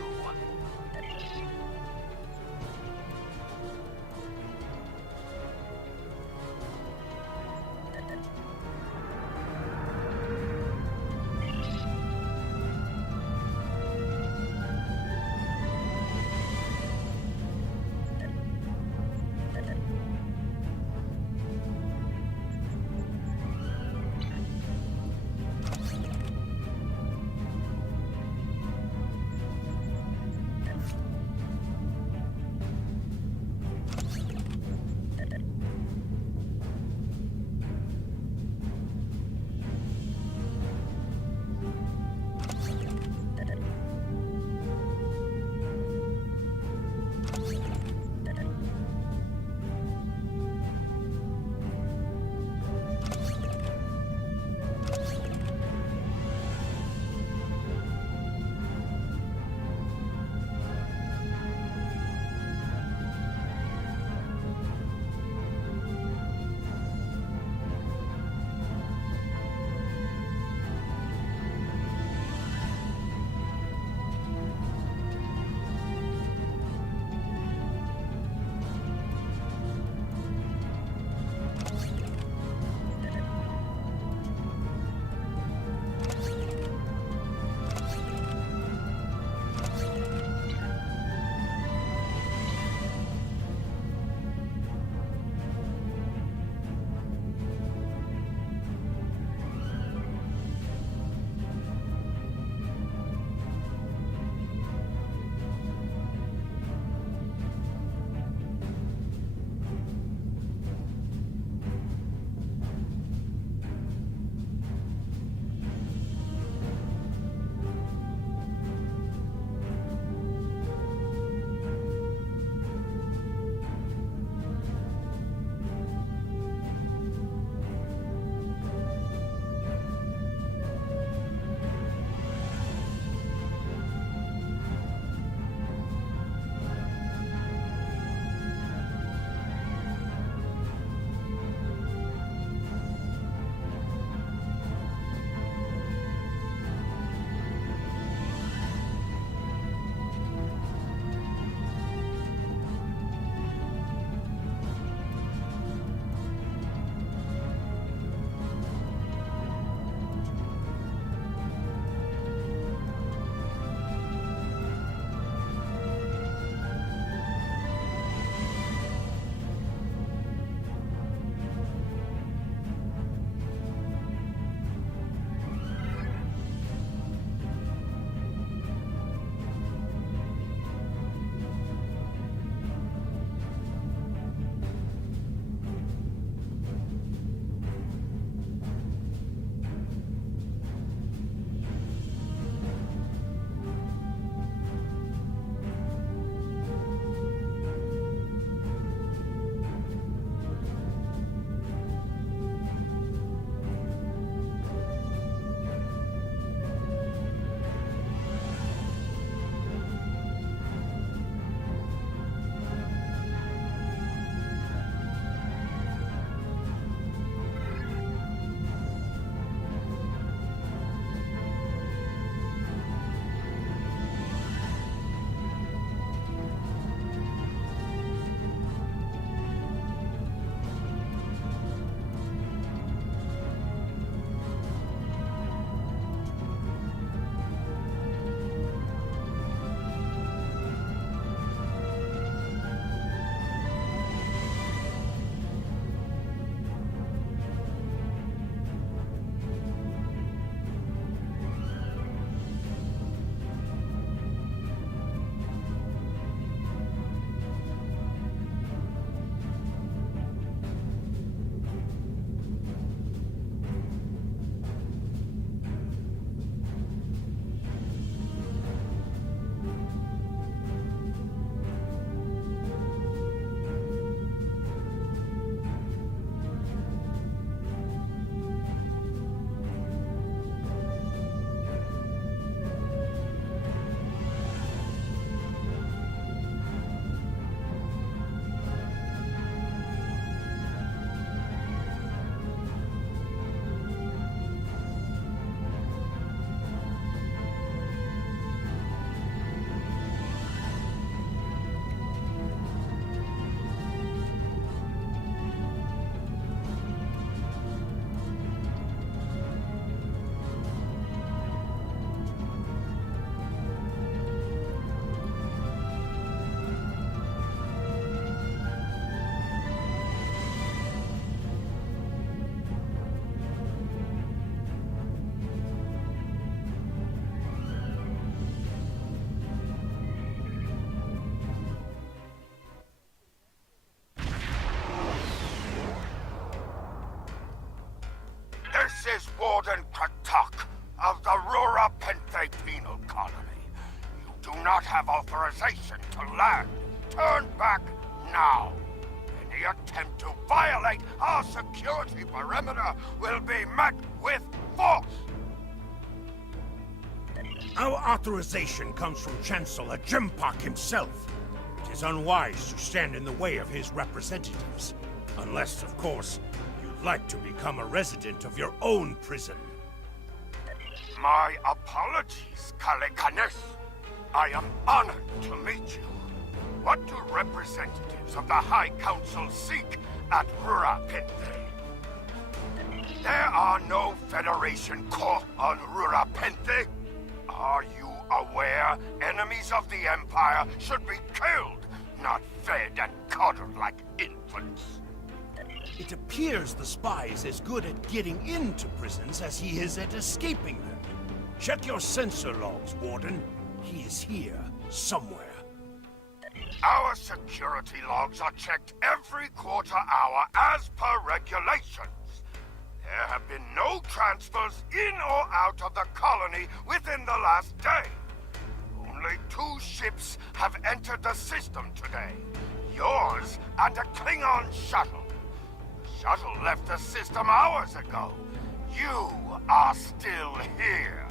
not have authorization to land. Turn back now. Any attempt to violate our security perimeter will be met with force. Our authorization comes from Chancellor Jimpak himself. It is unwise to stand in the way of his representatives. Unless, of course, you'd like to become a resident of your own prison. My apologies, Kalekanes. I am honored to meet you. What do representatives of the High Council seek at Rurapente? There are no Federation corps on Rurapente. Are you aware enemies of the Empire should be killed, not fed and coddled like infants? It appears the spy is as good at getting into prisons as he is at escaping them. Check your sensor logs, Warden. He is here, somewhere. Our security logs are checked every quarter hour as per regulations. There have been no transfers in or out of the colony within the last day. Only 2 ships have entered the system today. Yours and a Klingon shuttle. The shuttle left the system hours ago. You are still here.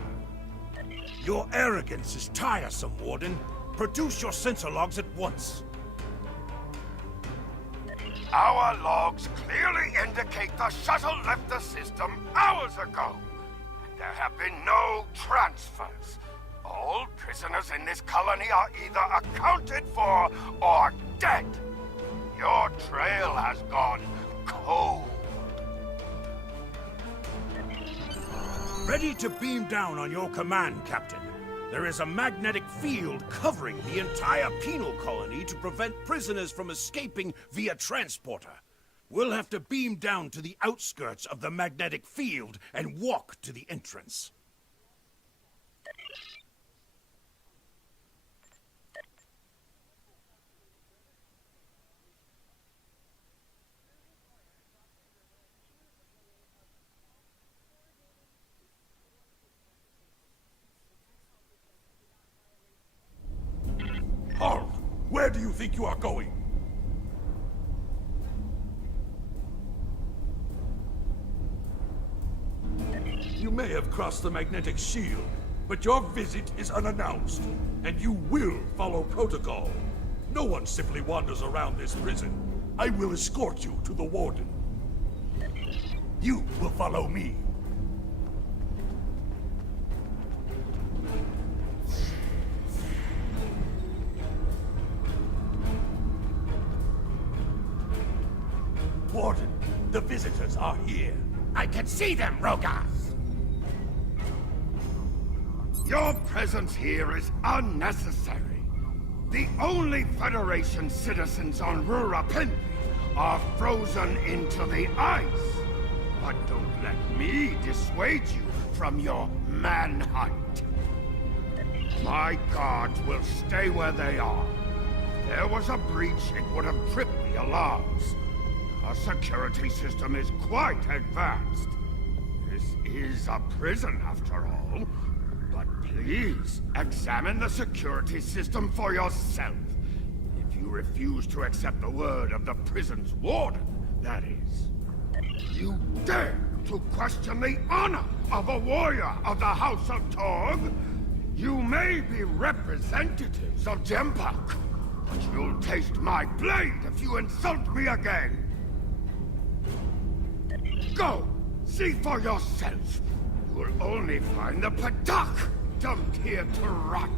Your arrogance is tiresome, Warden. Produce your sensor logs at once. Our logs clearly indicate the shuttle left the system hours ago. There have been no transfers. All prisoners in this colony are either accounted for or dead. Your trail has gone cold. Ready to beam down on your command, Captain. There is a magnetic field covering the entire penal colony to prevent prisoners from escaping via transporter. We'll have to beam down to the outskirts of the magnetic field and walk to the entrance. Halt! Where do you think you are going? You may have crossed the magnetic shield, but your visit is unannounced, and you will follow protocol. No one simply wanders around this prison. I will escort you to the warden. You will follow me. Warden, the visitors are here. I can see them, Rogas! Your presence here is unnecessary. The only Federation citizens on Rurapente are frozen into the ice. But don't let me dissuade you from your manhunt. My guards will stay where they are. If there was a breach, it would have tripped the alarms. Our security system is quite advanced. This is a prison, after all. But please, examine the security system for yourself. If you refuse to accept the word of the prison's warden, that is. You dare to question the honor of a warrior of the House of Torg? You may be representatives of Jempak, but you'll taste my blade if you insult me again. Go! See for yourself! You will only find the Padak dumped here to rot.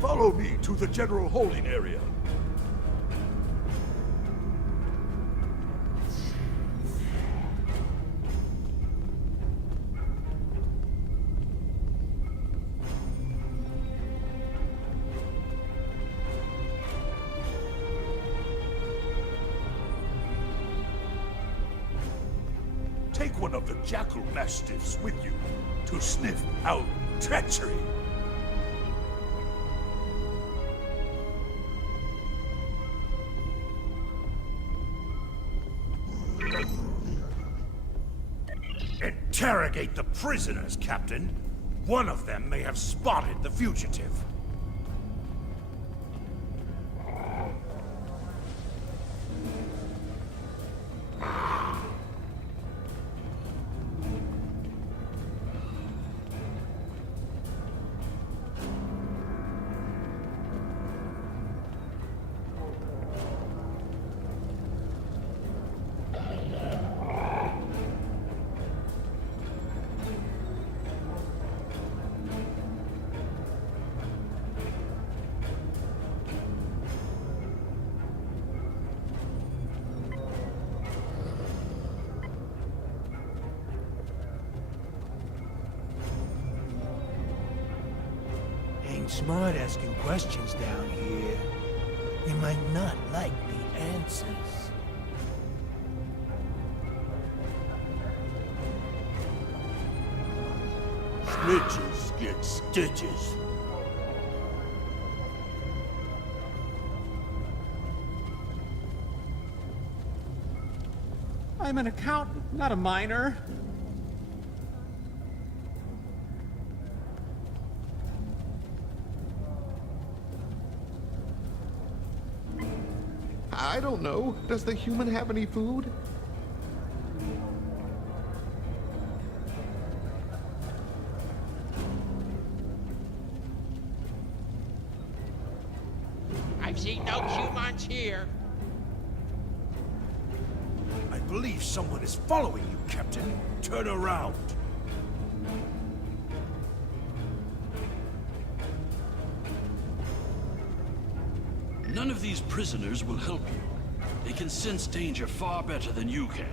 Follow me to the general holding area. Take one of the jackal mastiffs with you to sniff out treachery. Interrogate the prisoners, Captain. One of them may have spotted the fugitive. Ain't smart asking questions down here. You might not like the answers. Snitches get stitches. I'm an accountant, not a miner. I don't know. Does the human have any food? I've seen no humans here. I believe someone is following you, Captain. Turn around. None of these prisoners will help you. They can sense danger far better than you can.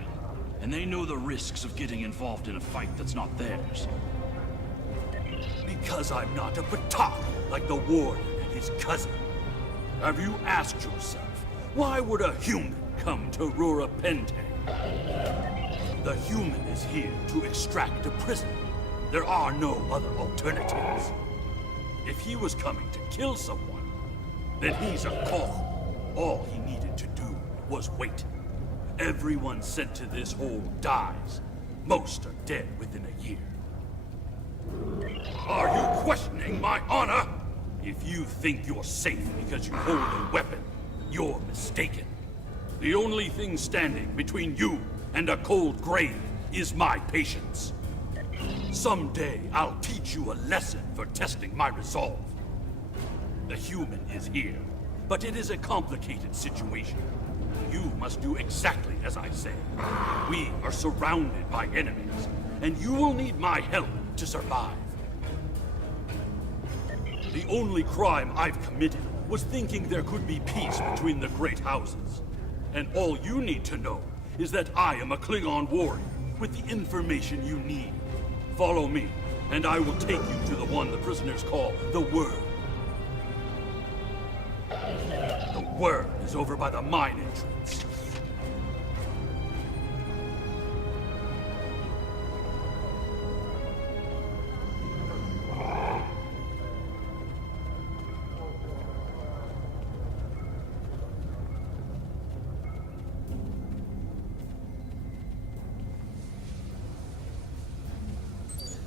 And they know the risks of getting involved in a fight that's not theirs. Because I'm not a Batak like the warden and his cousin. Have you asked yourself, why would a human come to Rura Pente? The human is here to extract a prisoner. There are no other alternatives. If he was coming to kill someone, then he's a Koch. All he needed to do was wait. Everyone sent to this hole dies. Most are dead within a year. Are you questioning my honor? If you think you're safe because you hold a weapon, you're mistaken. The only thing standing between you and a cold grave is my patience. Someday I'll teach you a lesson for testing my resolve. The human is here, but it is a complicated situation. You must do exactly as I say. We are surrounded by enemies, and you will need my help to survive. The only crime I've committed was thinking there could be peace between the great houses. And all you need to know is that I am a Klingon warrior with the information you need. Follow me, and I will take you to the one the prisoners call the Word. The Word is over by the mine entrance.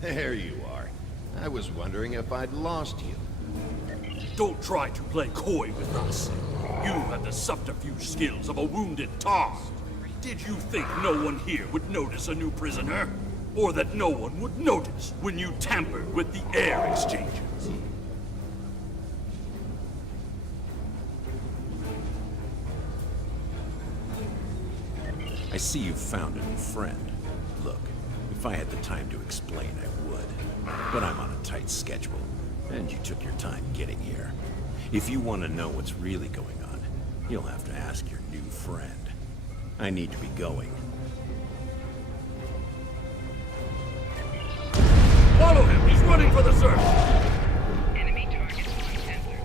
There you are. I was wondering if I'd lost you. Don't try to play coy with us. You have the subterfuge skills of a wounded tar. Did you think no one here would notice a new prisoner? Or that no one would notice when you tampered with the air exchanges? I see you've found a new friend. Look, if I had the time to explain, I would. But I'm on a tight schedule, and you took your time getting here. If you want to know what's really going on, you'll have to ask your new friend. I need to be going. Follow him! He's running for the search! Enemy target on sensor.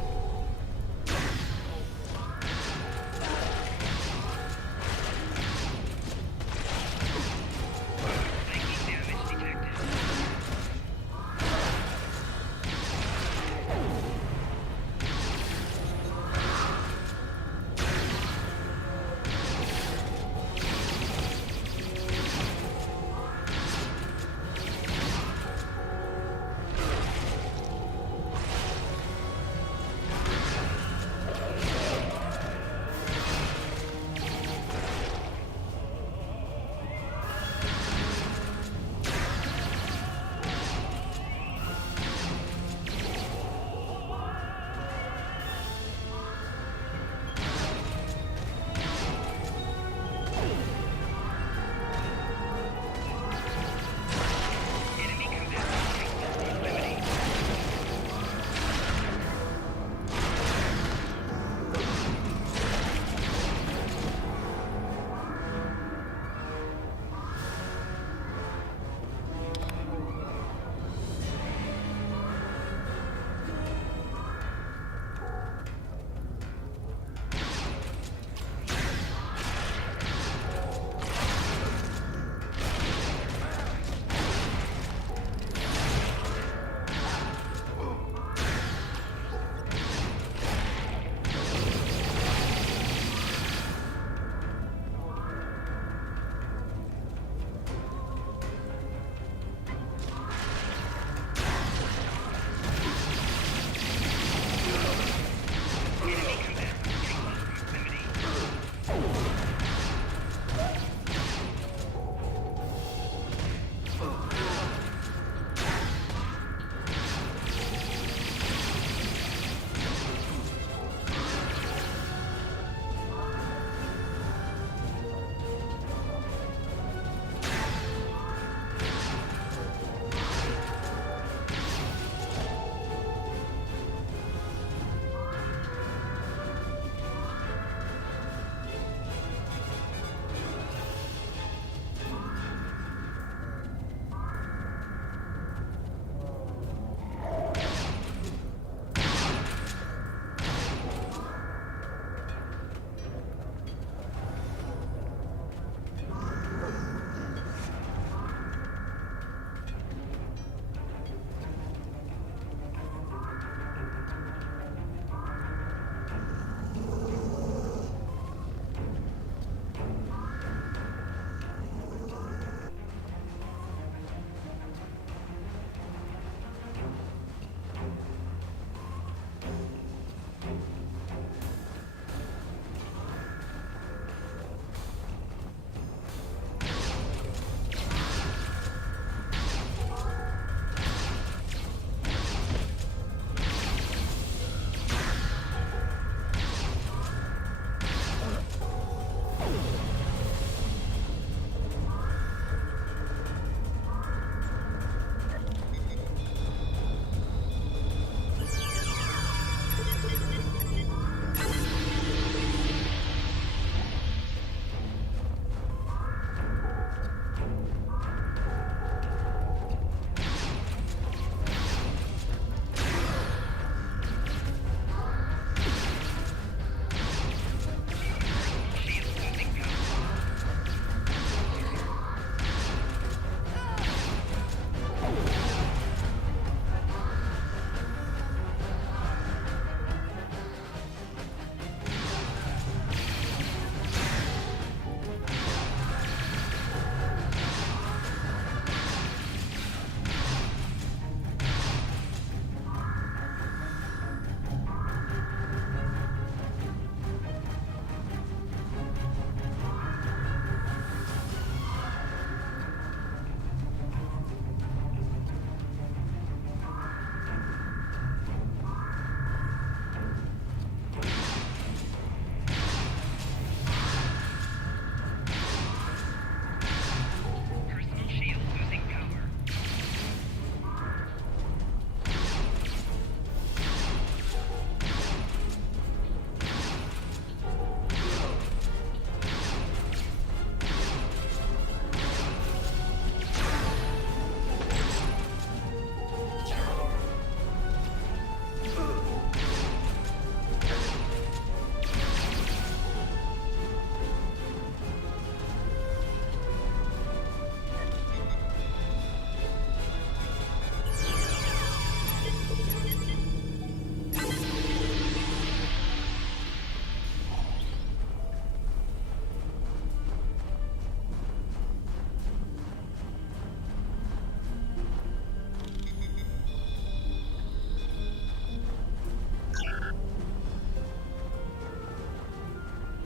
Psychic damage detected.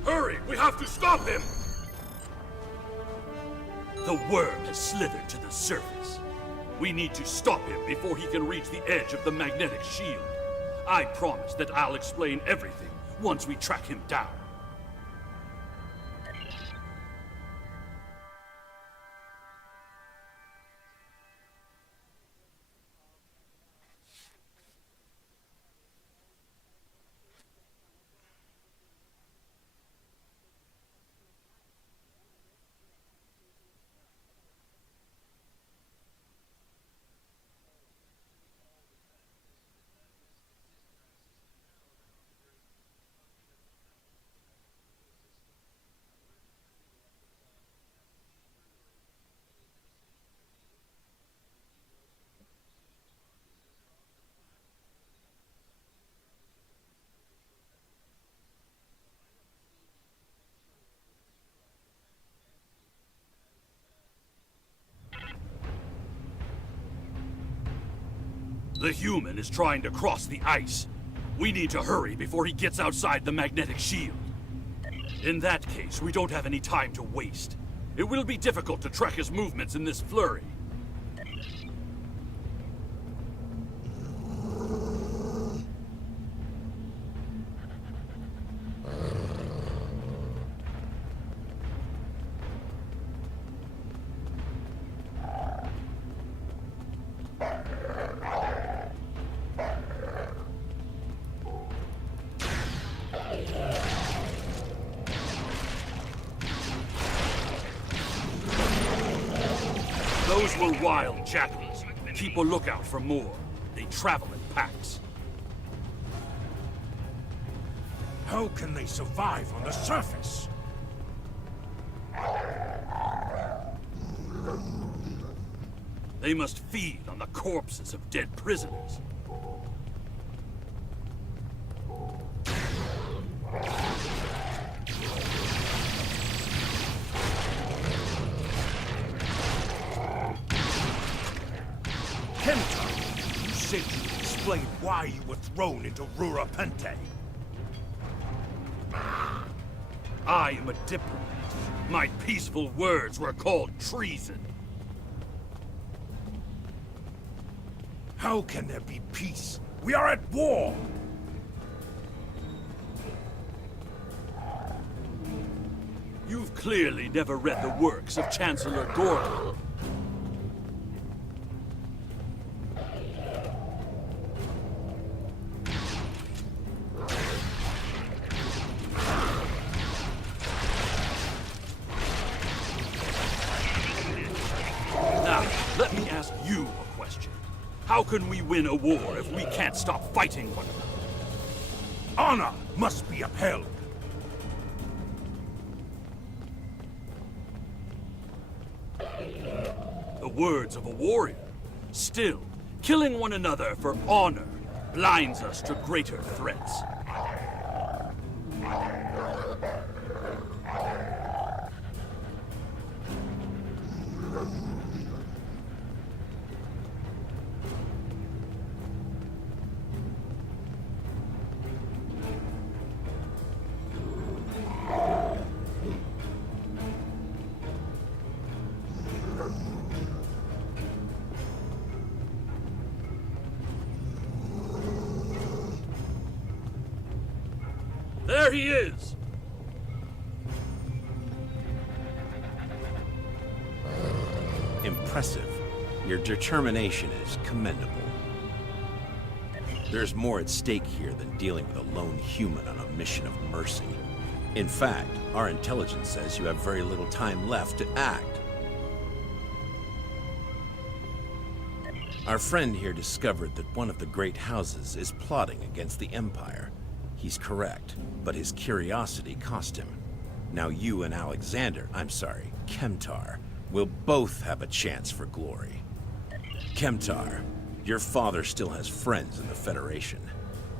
Hurry! We have to stop him! The worm has slithered to the surface. We need to stop him before he can reach the edge of the magnetic shield. I promise that I'll explain everything once we track him down. The human is trying to cross the ice. We need to hurry before he gets outside the magnetic shield. In that case, we don't have any time to waste. It will be difficult to track his movements in this flurry. Those were wild jackals. Keep a lookout for more. They travel in packs. How can they survive on the surface? They must feed on the corpses of dead prisoners. Kemtar, you said you'd explain why you were thrown into Rura Pente. I am a diplomat. My peaceful words were called treason. How can there be peace? We are at war! You've clearly never read the works of Chancellor Gordon. Now, let me ask you a question. How can we win a war if we can't stop fighting one another? Honor must be upheld. The words of a warrior. Still, killing one another for honor blinds us to greater threats. There he is! Impressive. Your determination is commendable. There's more at stake here than dealing with a lone human on a mission of mercy. In fact, our intelligence says you have very little time left to act. Our friend here discovered that one of the great houses is plotting against the Empire. He's correct, but his curiosity cost him. Now you and Kemtar, will both have a chance for glory. Kemtar, your father still has friends in the Federation.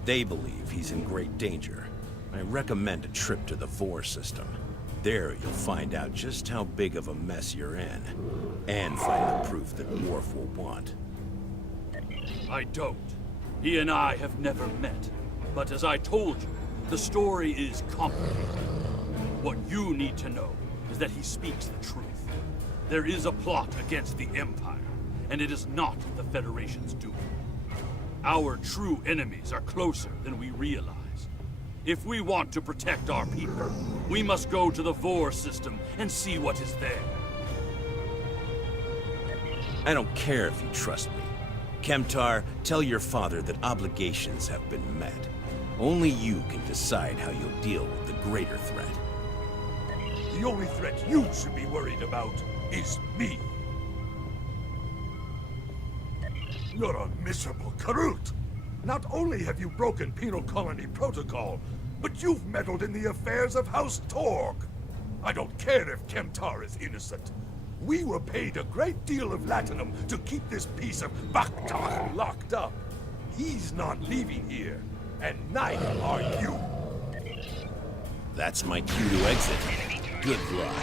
They believe he's in great danger. I recommend a trip to the Vor system. There you'll find out just how big of a mess you're in, and find the proof that Worf will want. I don't. He and I have never met. But as I told you, the story is complicated. What you need to know is that he speaks the truth. There is a plot against the Empire, and it is not the Federation's doing. Our true enemies are closer than we realize. If we want to protect our people, we must go to the Vor system and see what is there. I don't care if you trust me. Kemtar, tell your father that obligations have been met. Only you can decide how you'll deal with the greater threat. The only threat you should be worried about is me. You're a miserable Karut. Not only have you broken penal colony protocol, but you've meddled in the affairs of House Torg. I don't care if Kemtar is innocent. We were paid a great deal of latinum to keep this piece of Bakhtach locked up. He's not leaving here, and neither are you. That's my cue to exit. Good luck.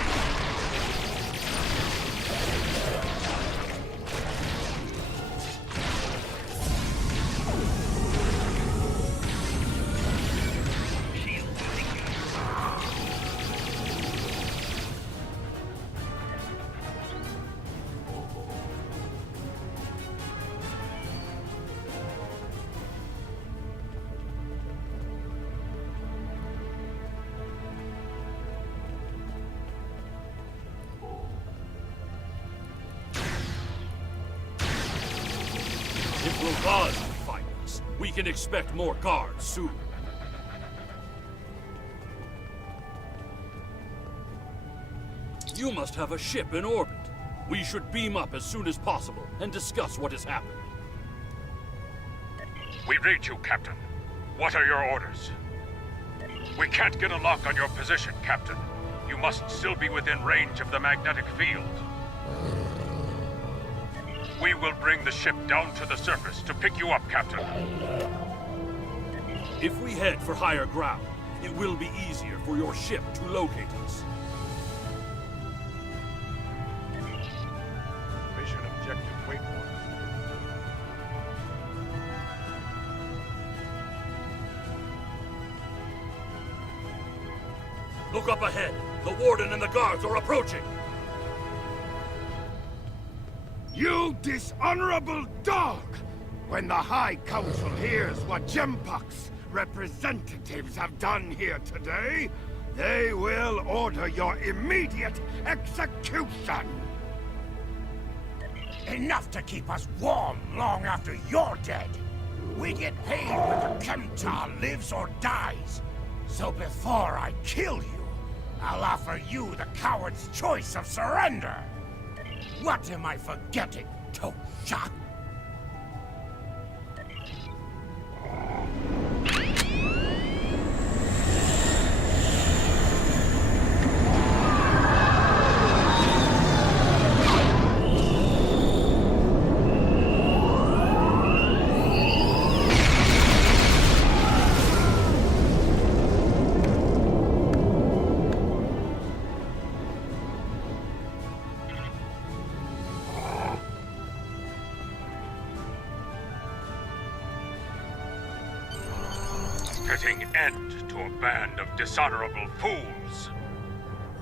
If Rovaz can find us, we can expect more guards soon. You must have a ship in orbit. We should beam up as soon as possible and discuss what has happened. We read you, Captain. What are your orders? We can't get a lock on your position, Captain. You must still be within range of the magnetic field. We will bring the ship down to the surface to pick you up, Captain. If we head for higher ground, it will be easier for your ship to locate us. Mission objective waypoint. Look up ahead. The Warden and the guards are approaching. You dishonorable dog! When the High Council hears what Jempak's representatives have done here today, they will order your immediate execution! Enough to keep us warm long after you're dead. We get paid whether Kemtar lives or dies. So before I kill you, I'll offer you the coward's choice of surrender. What am I forgetting, Tosha? Putting end to a band of dishonorable fools.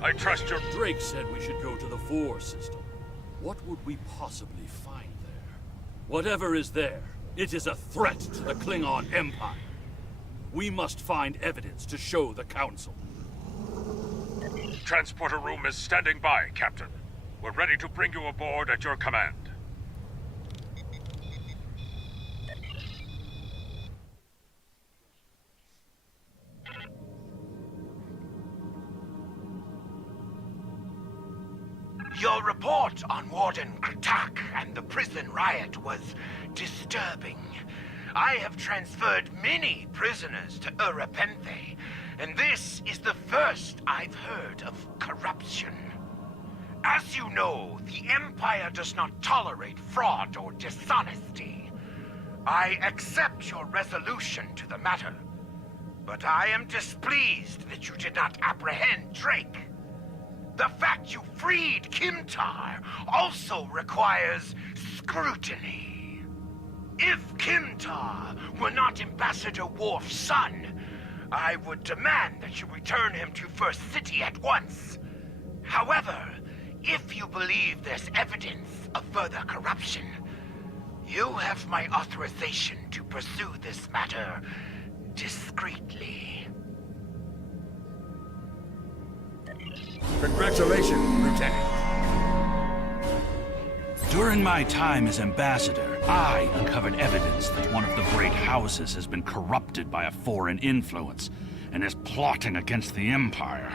I trust your... Drake said we should go to the Vor system. What would we possibly find there? Whatever is there, it is a threat to the Klingon Empire. We must find evidence to show the Council. Transporter room is standing by, Captain. We're ready to bring you aboard at your command. Your report on Warden Kratak and the prison riot was disturbing. I have transferred many prisoners to Urapenthe, and this is the first I've heard of corruption. As you know, the Empire does not tolerate fraud or dishonesty. I accept your resolution to the matter, but I am displeased that you did not apprehend Drake. The fact you freed Kimtar also requires scrutiny. If Kimtar were not Ambassador Worf's son, I would demand that you return him to First City at once. However, if you believe there's evidence of further corruption, you have my authorization to pursue this matter discreetly. Congratulations, Lieutenant. During my time as ambassador, I uncovered evidence that one of the great houses has been corrupted by a foreign influence and is plotting against the Empire.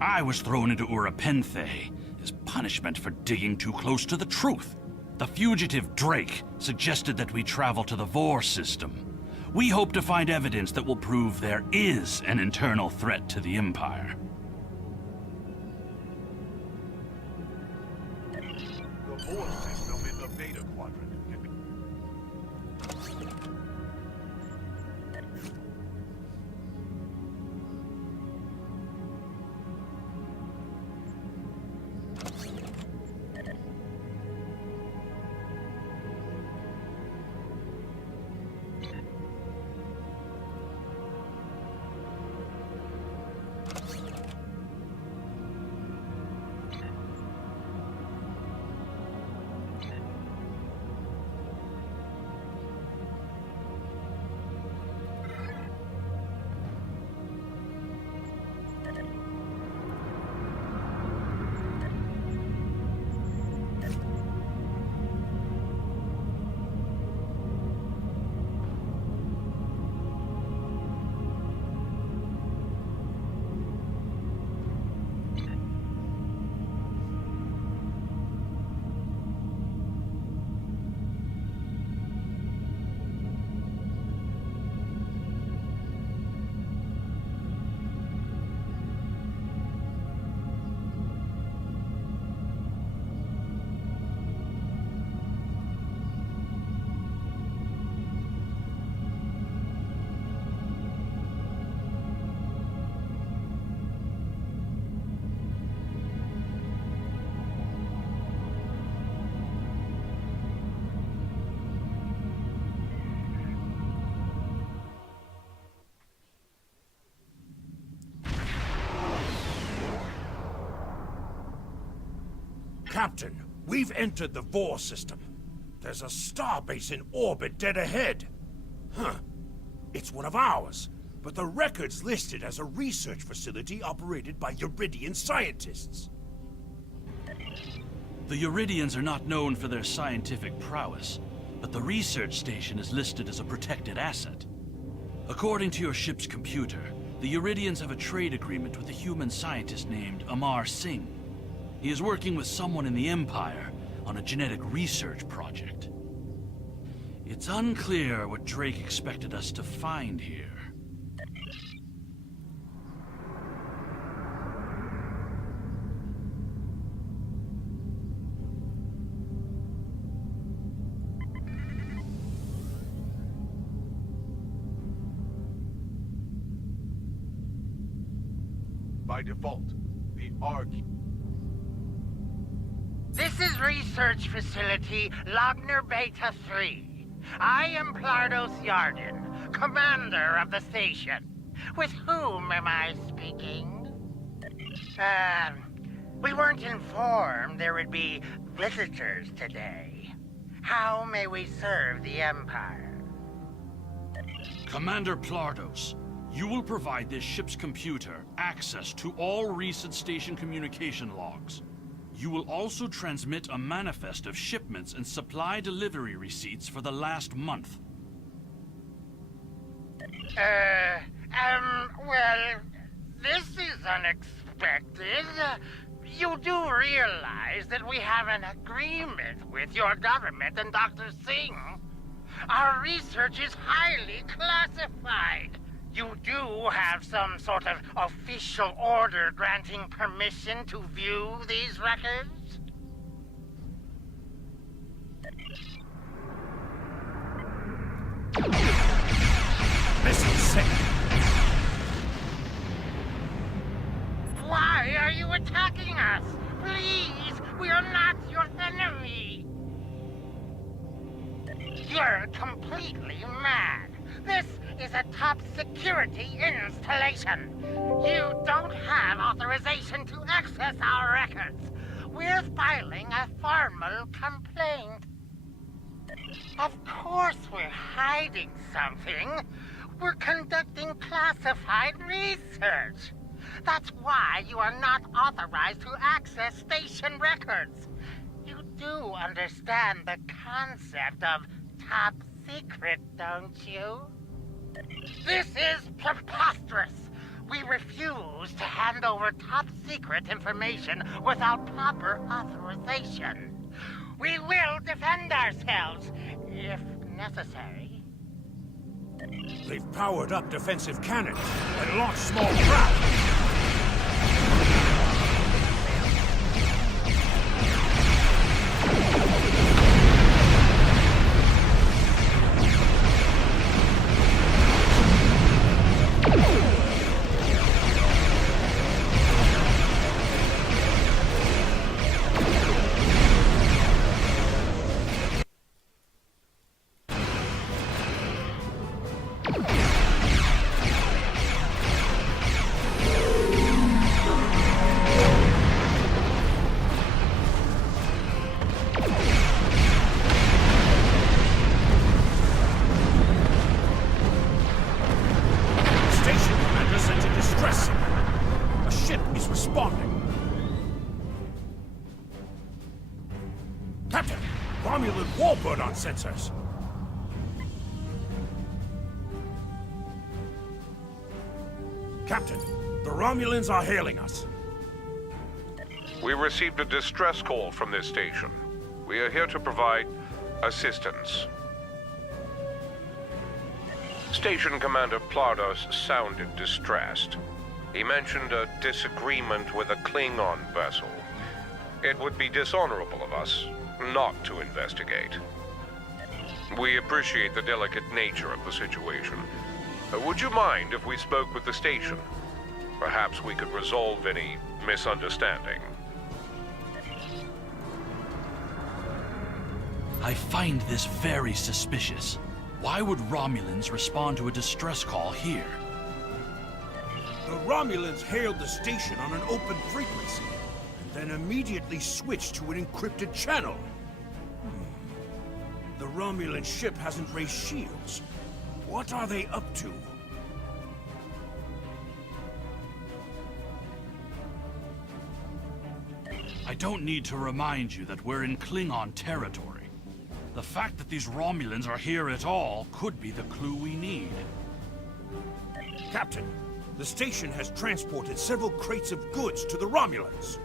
I was thrown into Urapenthe as punishment for digging too close to the truth. The fugitive Drake suggested that we travel to the Vor system. We hope to find evidence that will prove there is an internal threat to the Empire. The Vor system in the Beta Quadrant. Captain, we've entered the Vor system. There's a starbase in orbit dead ahead. Huh. It's one of ours, but the record's listed as a research facility operated by Uridian scientists. The Uridians are not known for their scientific prowess, but the research station is listed as a protected asset. According to your ship's computer, the Uridians have a trade agreement with a human scientist named Amar Singh. He is working with someone in the Empire on a genetic research project. It's unclear what Drake expected us to find here. By default, the ARG. This is Research Facility Logner Beta 3. I am Plardos Yarden, commander of the station. With whom am I speaking? We weren't informed there would be visitors today. How may we serve the Empire? Commander Plardos, you will provide this ship's computer access to all recent station communication logs. You will also transmit a manifest of shipments and supply delivery receipts for the last month. Well, this is unexpected. You do realize that we have an agreement with your government and Dr. Singh. Our research is highly classified. You do have some sort of official order granting permission to view these records? Mission set. Why are you attacking us? Please, we are not your enemy. You're completely mad. This is a top top security installation. You don't have authorization to access our records. We're filing a formal complaint. Of course we're hiding something. We're conducting classified research. That's why you are not authorized to access station records. You do understand the concept of top secret, don't you? This is preposterous. We refuse to hand over top secret information without proper authorization. We will defend ourselves, if necessary. They've powered up defensive cannons and launched small craft. Captain, Romulan warbird on sensors. Captain, the Romulans are hailing us. We received a distress call from this station. We are here to provide assistance. Station Commander Plardos sounded distressed. He mentioned a disagreement with a Klingon vessel. It would be dishonorable of us not to investigate. We appreciate the delicate nature of the situation. Would you mind if we spoke with the station? Perhaps we could resolve any misunderstanding. I find this very suspicious. Why would Romulans respond to a distress call here? The Romulans hailed the station on an open frequency, and then immediately switched to an encrypted channel. The Romulan ship hasn't raised shields. What are they up to? I don't need to remind you that we're in Klingon territory. The fact that these Romulans are here at all could be the clue we need. Captain, the station has transported several crates of goods to the Romulans.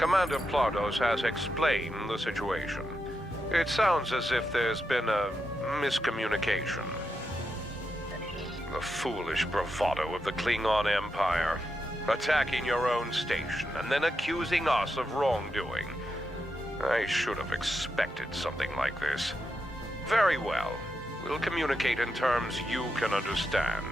Commander Plardos has explained the situation. It sounds as if there's been a miscommunication. The foolish bravado of the Klingon Empire. Attacking your own station and then accusing us of wrongdoing. I should have expected something like this. Very well. We'll communicate in terms you can understand.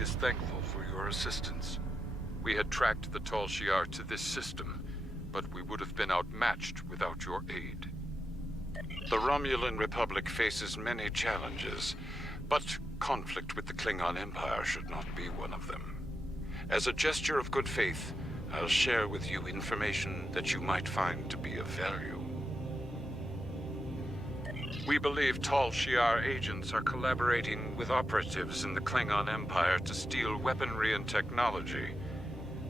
Republic is thankful for your assistance. We had tracked the Tal Shiar to this system, but we would have been outmatched without your aid. The Romulan Republic faces many challenges, but conflict with the Klingon Empire should not be one of them. As a gesture of good faith, I'll share with you information that you might find to be of value. We believe Tal Shiar agents are collaborating with operatives in the Klingon Empire to steal weaponry and technology.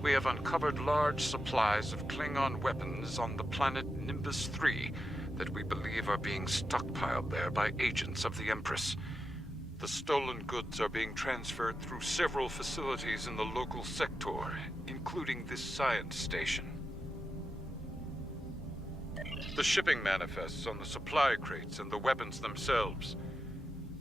We have uncovered large supplies of Klingon weapons on the planet Nimbus 3 that we believe are being stockpiled there by agents of the Empress. The stolen goods are being transferred through several facilities in the local sector, including this science station. The shipping manifests on the supply crates and the weapons themselves.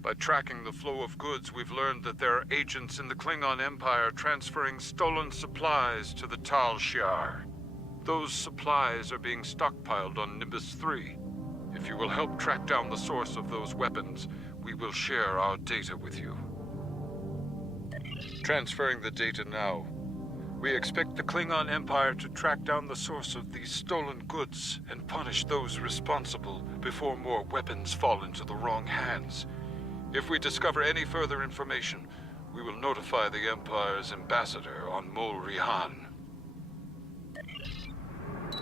By tracking the flow of goods, we've learned that there are agents in the Klingon Empire transferring stolen supplies to the Tal Shiar. Those supplies are being stockpiled on Nimbus 3. If you will help track down the source of those weapons, we will share our data with you. Transferring the data now. We expect the Klingon Empire to track down the source of these stolen goods and punish those responsible before more weapons fall into the wrong hands. If we discover any further information, we will notify the Empire's ambassador on Mol Rihan.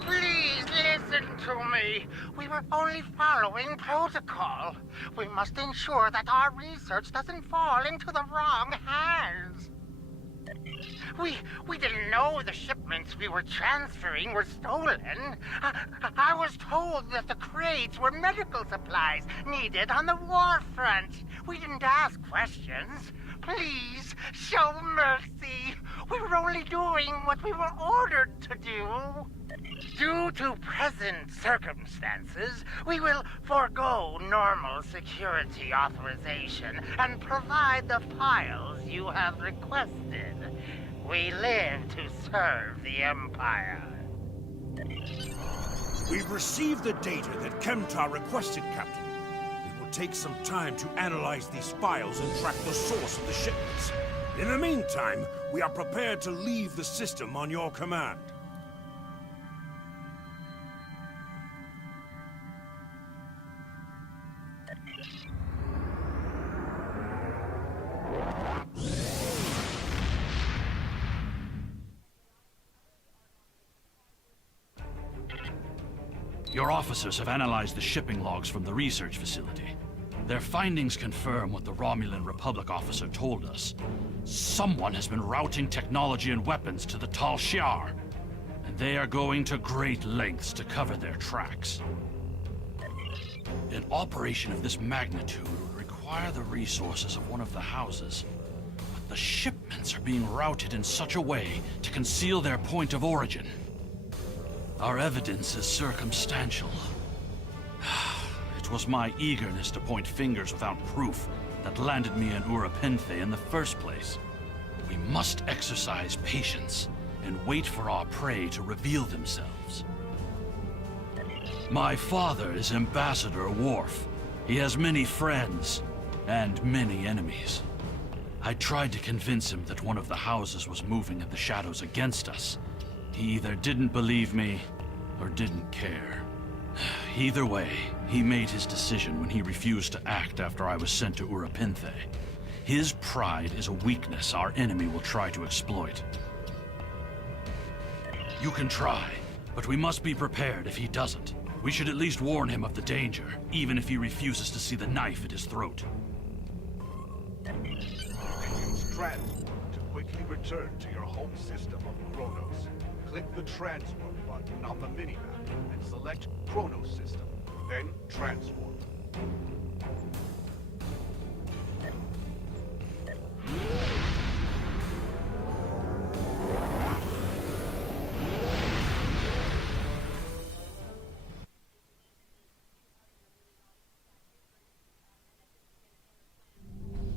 Please listen to me. We were only following protocol. We must ensure that our research doesn't fall into the wrong hands. We didn't know the shipments we were transferring were stolen. I was told that the crates were medical supplies needed on the war front. We didn't ask questions. Please, show mercy. We were only doing what we were ordered to do. Due to present circumstances, we will forego normal security authorization and provide the files you have requested. We live to serve the Empire. We've received the data that Kemtar requested, Captain. It will take some time to analyze these files and track the source of the shipments. In the meantime, we are prepared to leave the system on your command. Your officers have analyzed the shipping logs from the research facility. Their findings confirm what the Romulan Republic officer told us. Someone has been routing technology and weapons to the Tal Shiar, and they are going to great lengths to cover their tracks. An operation of this magnitude would require the resources of one of the houses, but the shipments are being routed in such a way to conceal their point of origin. Our evidence is circumstantial. It was my eagerness to point fingers without proof that landed me in Urapenthe in the first place. We must exercise patience and wait for our prey to reveal themselves. My father is Ambassador Worf. He has many friends and many enemies. I tried to convince him that one of the houses was moving in the shadows against us. He either didn't believe me, or didn't care. Either way, he made his decision when he refused to act after I was sent to Urapenthe. His pride is a weakness our enemy will try to exploit. You can try, but we must be prepared if he doesn't. We should at least warn him of the danger, even if he refuses to see the knife at his throat. Use transport to quickly return to your home system of Kronos. Click the transport button on the minimap and select Kronos system, then transport.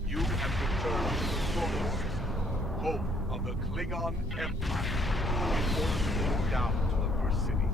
You have returned to the Kronos system, home of the Klingon Empire. In order to move down to the first city,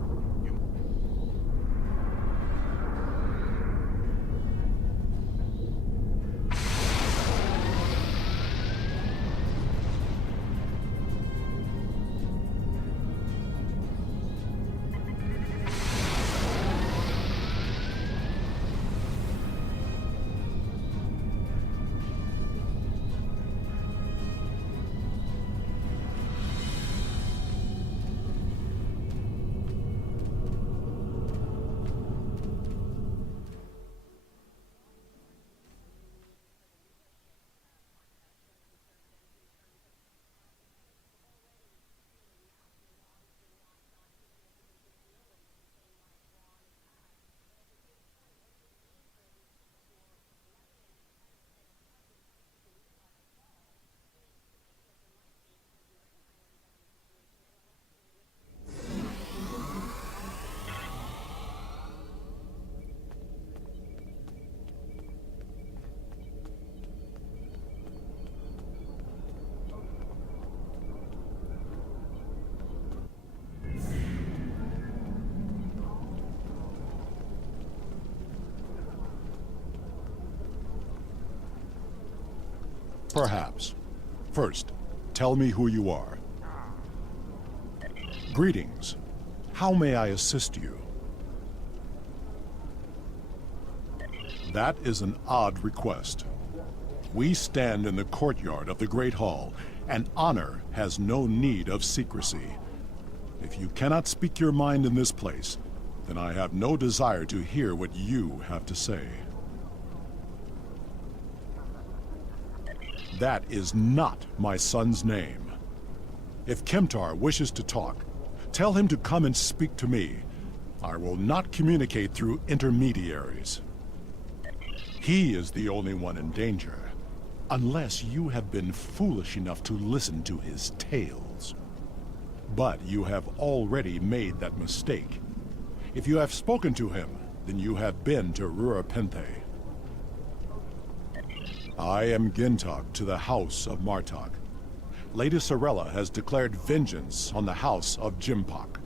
Perhaps. First, tell me who you are. Greetings. How may I assist you? That is an odd request. We stand in the courtyard of the Great Hall, and honor has no need of secrecy. If you cannot speak your mind in this place, then I have no desire to hear what you have to say. That is not my son's name. If Kemtar wishes to talk, tell him to come and speak to me. I will not communicate through intermediaries. He is the only one in danger, unless you have been foolish enough to listen to his tales. But you have already made that mistake. If you have spoken to him, then you have been to Rurapenthe. I am Gintok to the House of Martok. Lady Sorella has declared vengeance on the House of Jimpok.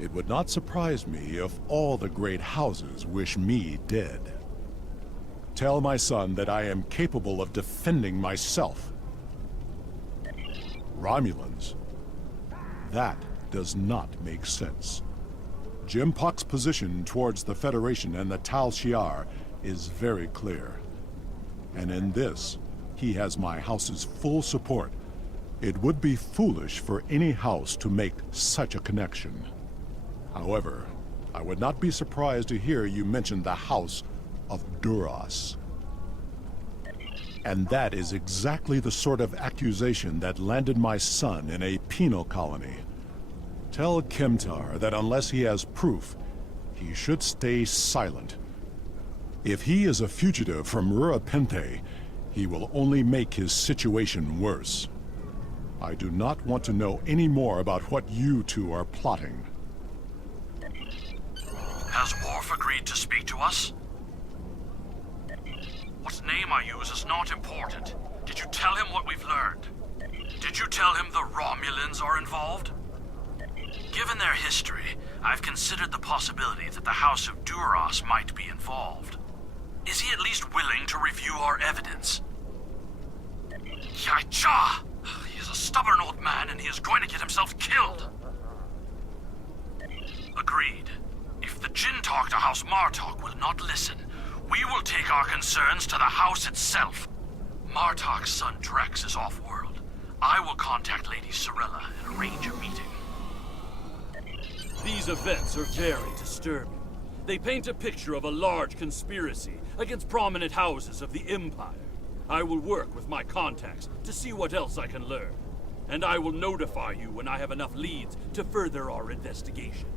It would not surprise me if all the great houses wish me dead. Tell my son that I am capable of defending myself. Romulans? That does not make sense. Jimpok's position towards the Federation and the Tal Shiar is very clear. And in this, he has my house's full support. It would be foolish for any house to make such a connection. However, I would not be surprised to hear you mention the House of Duras. And that is exactly the sort of accusation that landed my son in a penal colony. Tell Kemtar that unless he has proof, he should stay silent. If he is a fugitive from Rurapenthe, he will only make his situation worse. I do not want to know any more about what you two are plotting. Has Worf agreed to speak to us? What name I use is not important. Did you tell him what we've learned? Did you tell him the Romulans are involved? Given their history, I've considered the possibility that the House of Duras might be involved. Is he at least willing to review our evidence? Yaicha! He is a stubborn old man and he is going to get himself killed. Agreed. If the Jinn talk to House Martok will not listen, we will take our concerns to the house itself. Martok's son Drex is off-world. I will contact Lady Sorella and arrange a meeting. These events are very disturbing. They paint a picture of a large conspiracy against prominent houses of the Empire. I will work with my contacts to see what else I can learn. And I will notify you when I have enough leads to further our investigation.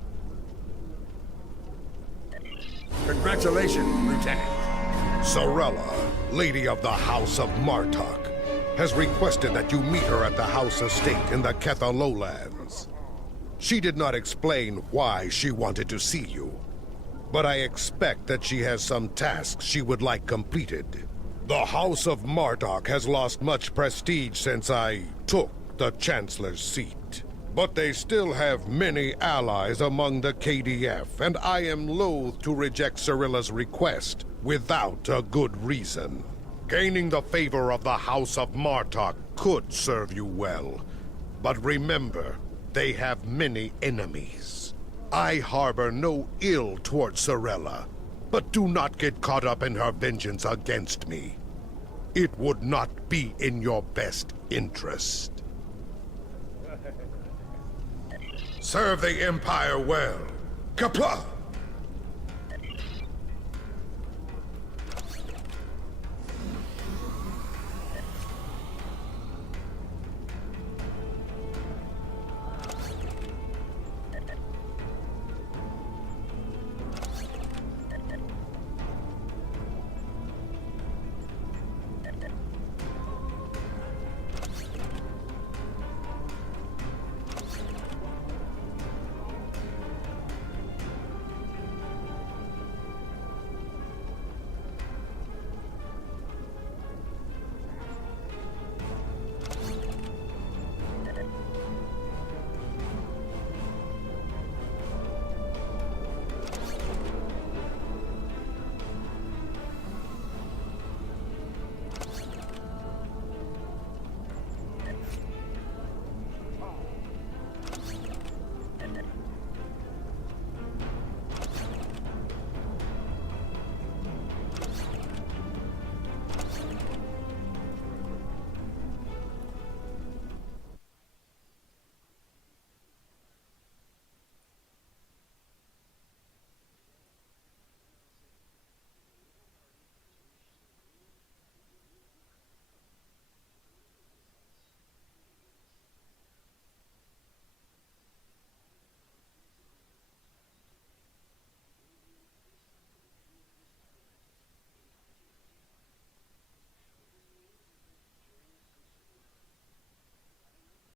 Congratulations, Lieutenant. Sorella, Lady of the House of Martok, has requested that you meet her at the House Estate in the Ketha Lowlands. She did not explain why she wanted to see you, but I expect that she has some tasks she would like completed. The House of Martok has lost much prestige since I took the Chancellor's seat. But they still have many allies among the KDF, and I am loath to reject Sorella's request without a good reason. Gaining the favor of the House of Martok could serve you well. But remember, they have many enemies. I harbor no ill towards Sorella, but do not get caught up in her vengeance against me. It would not be in your best interest. Serve the Empire well. Kapla!